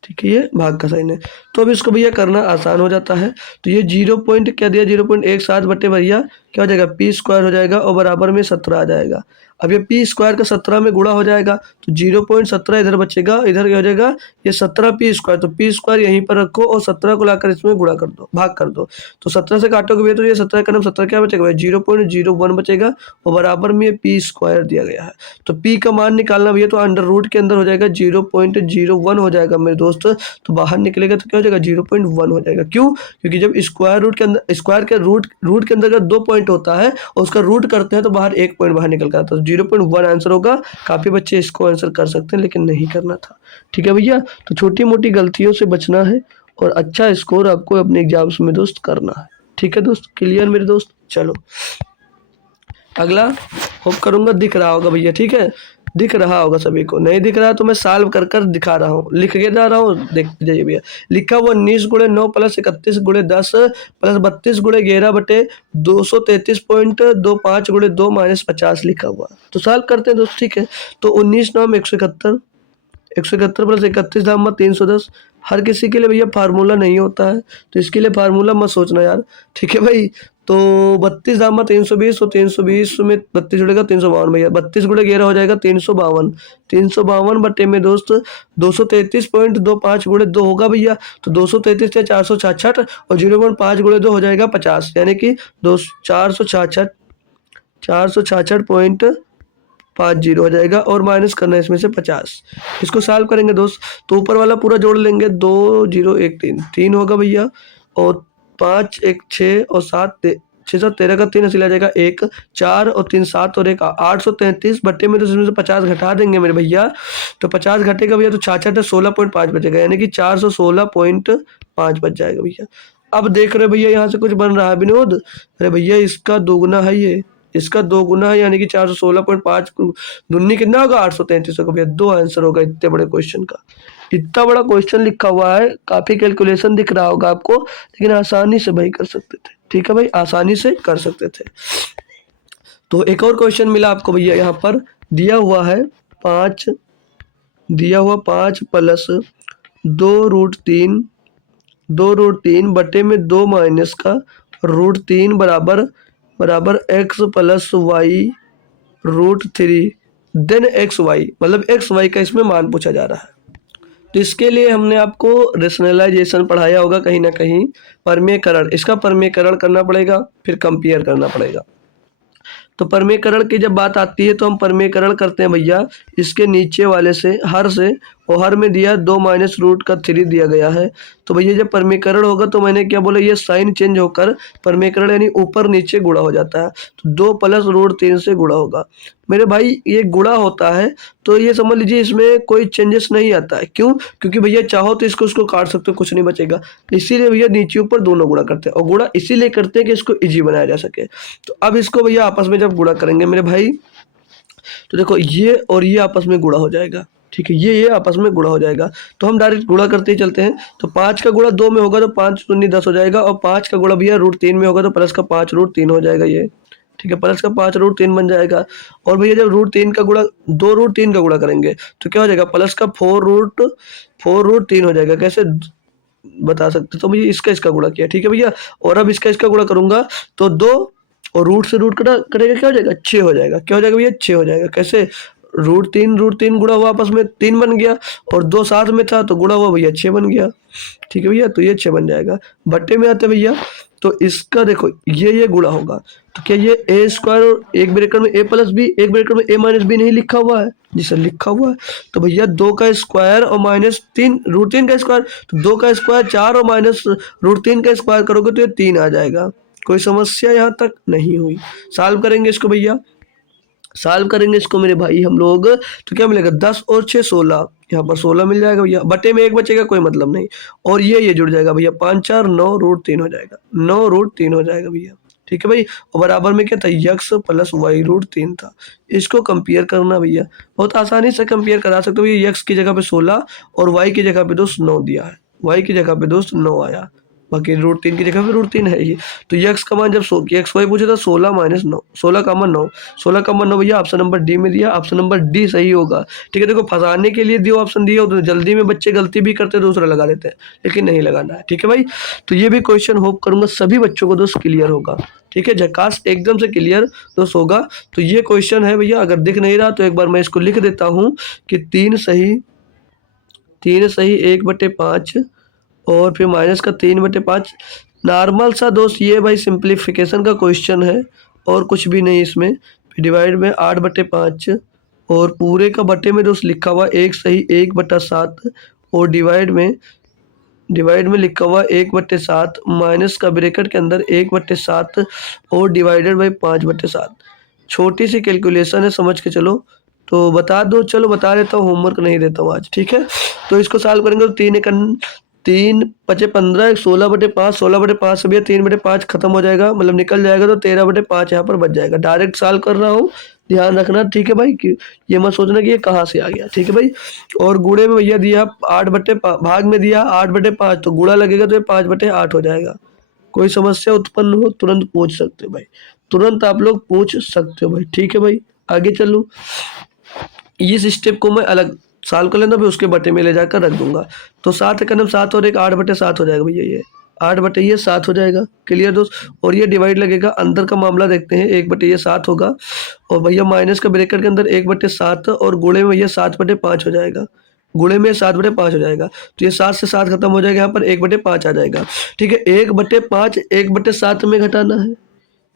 ठीक है, ये भाग का साइन है। तो अब इसको भैया करना आसान हो जाता है। तो ये 0 क्या दिया? 0.17 बटे भैया क्या हो जाएगा, पी स्क्वायर हो जाएगा और बराबर में 17 आ जाएगा। अब ये पी स्क्वायर का 17 में गुणा हो जाएगा तो 0.17 इधर बचेगा, इधर क्या हो जाएगा, ये 17 पी स्क्वायर, तो पी स्क्वायर यहीं पर रखो और 17 को लाकर इसमें गुणा कर दो, भाग कर दो। तो 17 से काटोगे भैया तो ये 17 का नाम 17 क्या बचेगा भाई, 0.01 बचेगा और बराबर में पी स्क्वायर दिया गया है। तो पी का मान निकालना भैया तो अंडर रूट के अंदर हो जाएगा 0.01 हो जाएगा मेरे दोस्त। तो बाहर निकलेगा तो क्या हो जाएगा, 0.1 हो जाएगा। क्यों, क्योंकि जब स्क्वायर रूट के अंदर, स्क्वायर के रूट के अंदर अगर 2 पॉइंट होता है और उसका रूट करते हैं तो बाहर 1 पॉइंट बाहर निकल कर आता है। तो 0.1 आंसर होगा। काफ़ी बच्चे इसको आंसर कर सकते हैं लेकिन नहीं करना था। ठीक है भैया, तो छोटी मोटी गलतियों से बचना है और अच्छा स्कोर आपको अपने एग्जाम्स में दोस्त करना है। ठीक है दोस्त, क्लियर मेरे दोस्त। चलो अगला होप करूंगा दिख रहा होगा भैया, ठीक है, दिख रहा होगा सभी को। नहीं दिख रहा तो मैं सॉल्व कर कर दिखा रहा हूँ, लिख के जा रहा हूँ, देख जाइए भैया। लिखा हुआ 19 गुणे 9 प्लस 31 गुणे 10 प्लस 32 गुणे 11 बटे 233.25 गुणे 2 माइनस 50 लिखा हुआ। तो सॉल्व करते हैं दोस्त, ठीक है। तो 19 9 में 171, 171 प्लस 31 दाम 310। हर किसी के लिए भैया फार्मूला नहीं होता है तो इसके लिए फार्मूला मत सोचना यार, ठीक है भाई। तो 32 दाम 320 और 320 में 32 जुड़ेगा 352 भैया, 32 गुणे 11 हो जाएगा 352, 352 बटे में दोस्त 233.25 गुणे 2 होगा भैया। तो 233 से 466 और 0.5 गुणे 2 हो जाएगा 50, यानी कि 466.50 हो जाएगा और माइनस करना है इसमें से 50। इसको सॉल्व करेंगे दोस्त तो ऊपर वाला पूरा जोड़ लेंगे, 2 0 1 3 3 होगा भैया और 5 1 6 और 7 6 7 13 का 3 ऐसे आ जाएगा 1 4 और 3 7 और 1 833 बट्टे में तो इसमें से 50 घटा देंगे मेरे भैया। तो 50 घटेगा भैया तो 66 16.5 बचेगा, यानी कि 416.5 बच जाएगा भैया। अब देख रहे भैया यहाँ से कुछ बन रहा है विनोद, अरे भैया इसका दोगुना है, ये इसका दो गुना है यानी कि 416.5 दुन्नी कितना होगा 833 होगा भैया। 2 आंसर होगा इतने बड़े क्वेश्चन का। इतना बड़ा क्वेश्चन लिखा हुआ है, काफी कैलकुलेशन दिख रहा होगा आपको लेकिन आसानी से भाई कर सकते थे। ठीक है भाई, आसानी से कर सकते थे। तो एक और क्वेश्चन मिला आपको भैया, यहाँ पर दिया हुआ है 5 प्लस 2√3 बटे में 2 माइनस का √3 बराबर x plus y √3 then x y, मतलब एक्स वाई का इसमें मान पूछा जा रहा है। तो इसके लिए हमने आपको रेशनलाइजेशन पढ़ाया होगा कहीं ना कहीं, परमेयकरण, इसका परमेयकरण करना पड़ेगा फिर कंपेयर करना पड़ेगा। तो परमेयकरण की जब बात आती है तो हम परमेयकरण करते हैं भैया इसके नीचे वाले से, हर से, और हर में दिया 2 माइनस √3 दिया गया है। तो भैया जब परमेयकरण होगा तो मैंने क्या बोला, ये साइन चेंज होकर परमेयकरण यानी ऊपर नीचे गुणा हो जाता है। तो 2 प्लस √3 से गुणा होगा मेरे भाई, ये गुणा होता है तो ये समझ लीजिए इसमें कोई चेंजेस नहीं आता है। क्यों, क्योंकि भैया चाहो तो इसको उसको काट सकते हो, कुछ नहीं बचेगा। इसीलिए भैया नीचे ऊपर दोनों गुणा करते हैं और गुणा इसीलिए करते हैं कि इसको इजी बनाया जा सके। तो अब इसको भैया आपस में जब गुणा करेंगे मेरे भाई तो देखो ये और ये आपस में गुणा हो जाएगा, ठीक है, ये आपस में गुणा हो जाएगा। तो हम डायरेक्ट गुणा करते ही चलते हैं। तो 5 का गुणा 2 में होगा तो 5 दूनी 10 हो जाएगा और 5 का गुणा भैया √3 में होगा तो प्लस का 5 √3 हो जाएगा ये, ठीक है, प्लस का 5 √3 बन जाएगा। और भैया जब √3 का गुणा 2 √3 का गुणा करेंगे तो क्या हो जाएगा, प्लस का 4√3 हो जाएगा। कैसे बता सकते, तो भैया इसका गुणा किया, ठीक है भैया। और अब इसका गुणा करूंगा तो 2 और रूट से रूट कटेगा क्या हो जाएगा, 6 हो जाएगा। क्या हो जाएगा भैया, 6 हो जाएगा। कैसे, √3 गुणा हुआ आपस में 3 बन गया और 2 साथ में था तो गुणा हुआ भैया 6 बन गया, ठीक है भैया। तो ये 6 बन जाएगा। बट्टे में आते भैया तो इसका देखो ये गुणा होगा तो क्या ये a स्क्वायर और एक ब्रैकेट में a प्लस बी, एक ब्रैकेट में a माइनस बी नहीं लिखा हुआ है, जी सर लिखा हुआ है। तो भैया 2 का स्क्वायर और माइनस 3 √3 का स्क्वायर, तो 2 का स्क्वायर 4 और माइनस √3 का स्क्वायर करोगे तो ये 3 आ जाएगा। कोई समस्या यहाँ तक नहीं हुई। सॉल्व करेंगे इसको भैया, सॉल्व करेंगे इसको मेरे भाई हम लोग तो क्या मिलेगा, 10 और 6 16, यहाँ पर 16 मिल जाएगा भैया। बटे में 1 बचेगा कोई मतलब नहीं और ये जुड़ जाएगा भैया, 5 4 9 √3 हो जाएगा, 9 √3 हो जाएगा भैया, ठीक है भाई। और बराबर में क्या था, x प्लस वाई √3 था। इसको कंपेयर करना भैया बहुत आसानी से कंपेयर करा सकते हो भैया। x की जगह पे 16 और y की जगह पे दोस्त 9 दिया है, y की जगह पे दोस्त 9 आया। बाकी √3 की जगह पे √3 है ही। तो ये x का मान जब x वाई पूछा था 16 माइनस 9, 16 का मान 9, 16 का मान 9 भैया ऑप्शन नंबर डी में दिया, ऑप्शन नंबर डी सही होगा। ठीक है, देखो फंसाने के लिए दिया ऑप्शन दिया तो जल्दी में बच्चे गलती भी करते दूसरा लगा लेते हैं, लेकिन नहीं लगाना है। ठीक है भाई, तो ये भी क्वेश्चन होप करूंगा सभी बच्चों को दोस्त क्लियर होगा। ठीक है, झकास एकदम से क्लियर दोस्त होगा। तो ये क्वेश्चन है भैया, अगर दिख नहीं रहा तो एक बार मैं इसको लिख देता हूँ कि 3 सही 1/5 और फिर माइनस का 3/5। नॉर्मल सा दोस्त ये भाई सिंप्लीफिकेशन का क्वेश्चन है और कुछ भी नहीं इसमें। फिर डिवाइड में 8/5 और पूरे का बटे में दोस्त लिखा हुआ 1 सही 1/7 और डिवाइड में लिखा हुआ 1/7 माइनस का ब्रैकेट के अंदर 1/7 और डिवाइडेड बाई 5/7। छोटी सी कैलकुलेशन है, समझ के चलो। तो बता दो, चलो बता देता हूँ, होमवर्क नहीं देता हूँ आज। ठीक है, तो इसको सॉल्व करेंगे तो 3 5 15 16/5, 16/5 से भैया 3/5 खत्म हो जाएगा, मतलब निकल जाएगा, तो 13/5 यहाँ पर बच जाएगा। डायरेक्ट सॉल्व कर रहा हूँ, ध्यान रखना। ठीक है भाई, कि ये मत सोचना कि ये कहाँ से आ गया। ठीक है भाई, और गुणे में भैया दिया 8/5, भाग में दिया 8/5, तो गुणा लगेगा तो ये 5/8 हो जाएगा। कोई समस्या उत्पन्न हो तुरंत पूछ सकते हो भाई, तुरंत आप लोग पूछ सकते हो भाई। ठीक है भाई, आगे चलो। इस स्टेप को मैं अलग सॉल्व कर लेना, फिर उसके बटे में ले जाकर रख दूंगा। तो 7 का 7 और 1 8/7 हो जाएगा भैया, ये 8/7 हो जाएगा। क्लियर दोस्त, और ये डिवाइड लगेगा, अंदर का मामला देखते हैं। 1/7 होगा और भैया माइनस का ब्रैकेट के अंदर 1/7 और गुणे में भैया 7/5 हो जाएगा, गुणे में 7/5 हो जाएगा। तो ये 7 से 7 खत्म हो जाएगा, यहाँ पर 1/5 आ जाएगा। ठीक है, 1/5 1/7 में घटाना है।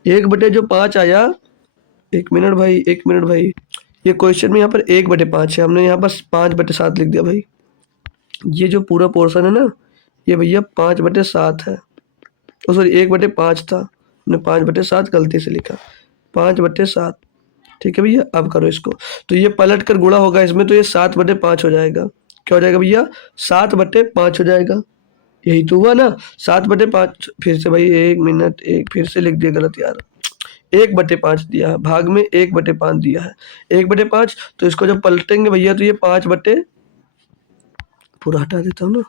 1/5 आया, 1 मिनट भाई, 1 मिनट भाई, ये क्वेश्चन में यहाँ पर 1/5 है, हमने यहाँ पर 5/7 लिख दिया भाई। ये जो पूरा पोर्शन है ना, ये भैया 5/7 है, सॉरी 1/5 था, हमने 5/7 गलती से लिखा, 5/7। ठीक है भैया, अब करो इसको, तो ये पलट कर गुणा होगा इसमें, तो ये 7/5 हो जाएगा। क्या हो जाएगा भैया, 7/5 हो जाएगा। यही तो हुआ ना, 7/5। फिर से भाई 1 मिनट, फिर से लिख दिया गलत यार, 1/5 दिया है, भाग में 1/5 दिया है, 1/5। तो इसको जब पलटेंगे भैया तो ये 5 पूरा हटा देता हूँ ना,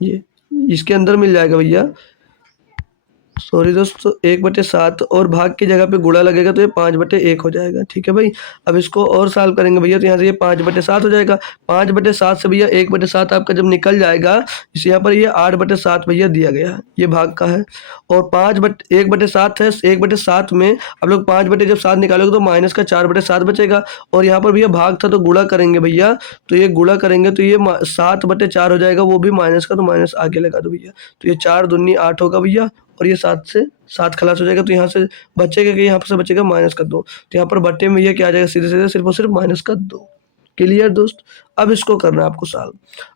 ये इसके अंदर मिल जाएगा भैया, सॉरी दोस्तों, 1/7 और भाग की जगह पे गुणा लगेगा तो ये 5/1 हो जाएगा। ठीक है भाई, अब इसको और सॉल्व करेंगे भैया, तो यहाँ से ये 5/7 हो जाएगा। 5/7 से भैया 1/7 आपका जब निकल जाएगा, इसे यहाँ पर ये 8/7 भैया दिया गया है, ये भाग का है। और 1/7 है, 1/7 में आप लोग 5 जब 7 निकालोगे तो माइनस का 4/7 बचेगा। और यहाँ पर भैया भाग था तो गुणा करेंगे भैया, तो ये गुणा करेंगे तो ये 7/4 हो जाएगा, वो भी माइनस का, तो माइनस आगे लगा दो भैया। तो ये 4 दूनी 8 होगा भैया, और ये 7 से 7 खलास हो जाएगा, तो यहाँ से बचेगा कि यहाँ से बचेगा -2। तो यहाँ पर बटे में ये क्या आ जाएगा, सीधे सीधे सिर्फ और सिर्फ -2। क्लियर दोस्त, अब इसको करना है आपको सॉल्व।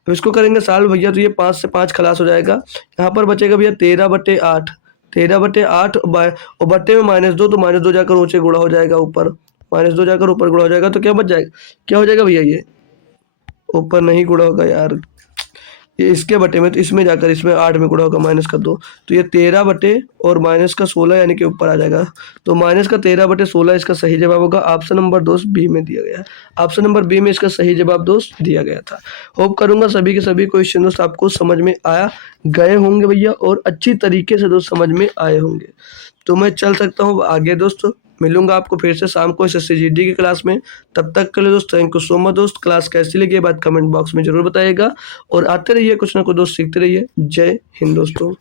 अब इसको करेंगे सॉल्व भैया, तो ये 5 से 5 खलास हो जाएगा, यहाँ पर बचेगा भैया 13/8, 13/8 और बटे में -2, तो -2 जाकर ऊँचे गुणा हो जाएगा ऊपर, -2 जाकर ऊपर गुणा हो जाएगा, तो क्या बच जाएगा, क्या हो जाएगा भैया, ये ऊपर नहीं गुणा होगा यार, ये इसके बटे में, तो इसमें जाकर इसमें 8 में गुणा होगा -2, तो ये 13 बटे और -16 यानी कि ऊपर आ जाएगा। तो -13/16 इसका सही जवाब होगा। ऑप्शन नंबर दोस्त बी में दिया गया है, ऑप्शन नंबर बी में इसका सही जवाब दोस्त दिया गया था। होप करूंगा सभी के सभी क्वेश्चन दोस्त आपको समझ में आया गए होंगे भैया, और अच्छी तरीके से दोस्त समझ में आए होंगे। तो मैं चल सकता हूँ आगे दोस्तों, मिलूंगा आपको फिर से शाम को SSC GD की क्लास में। तब तक के लिए दोस्त थैंक यू सो मच दोस्त। क्लास कैसी लगी बात कमेंट बॉक्स में जरूर बताइएगा, और आते रहिए, कुछ ना कुछ दोस्त सीखते रहिए। जय हिंद दोस्तों।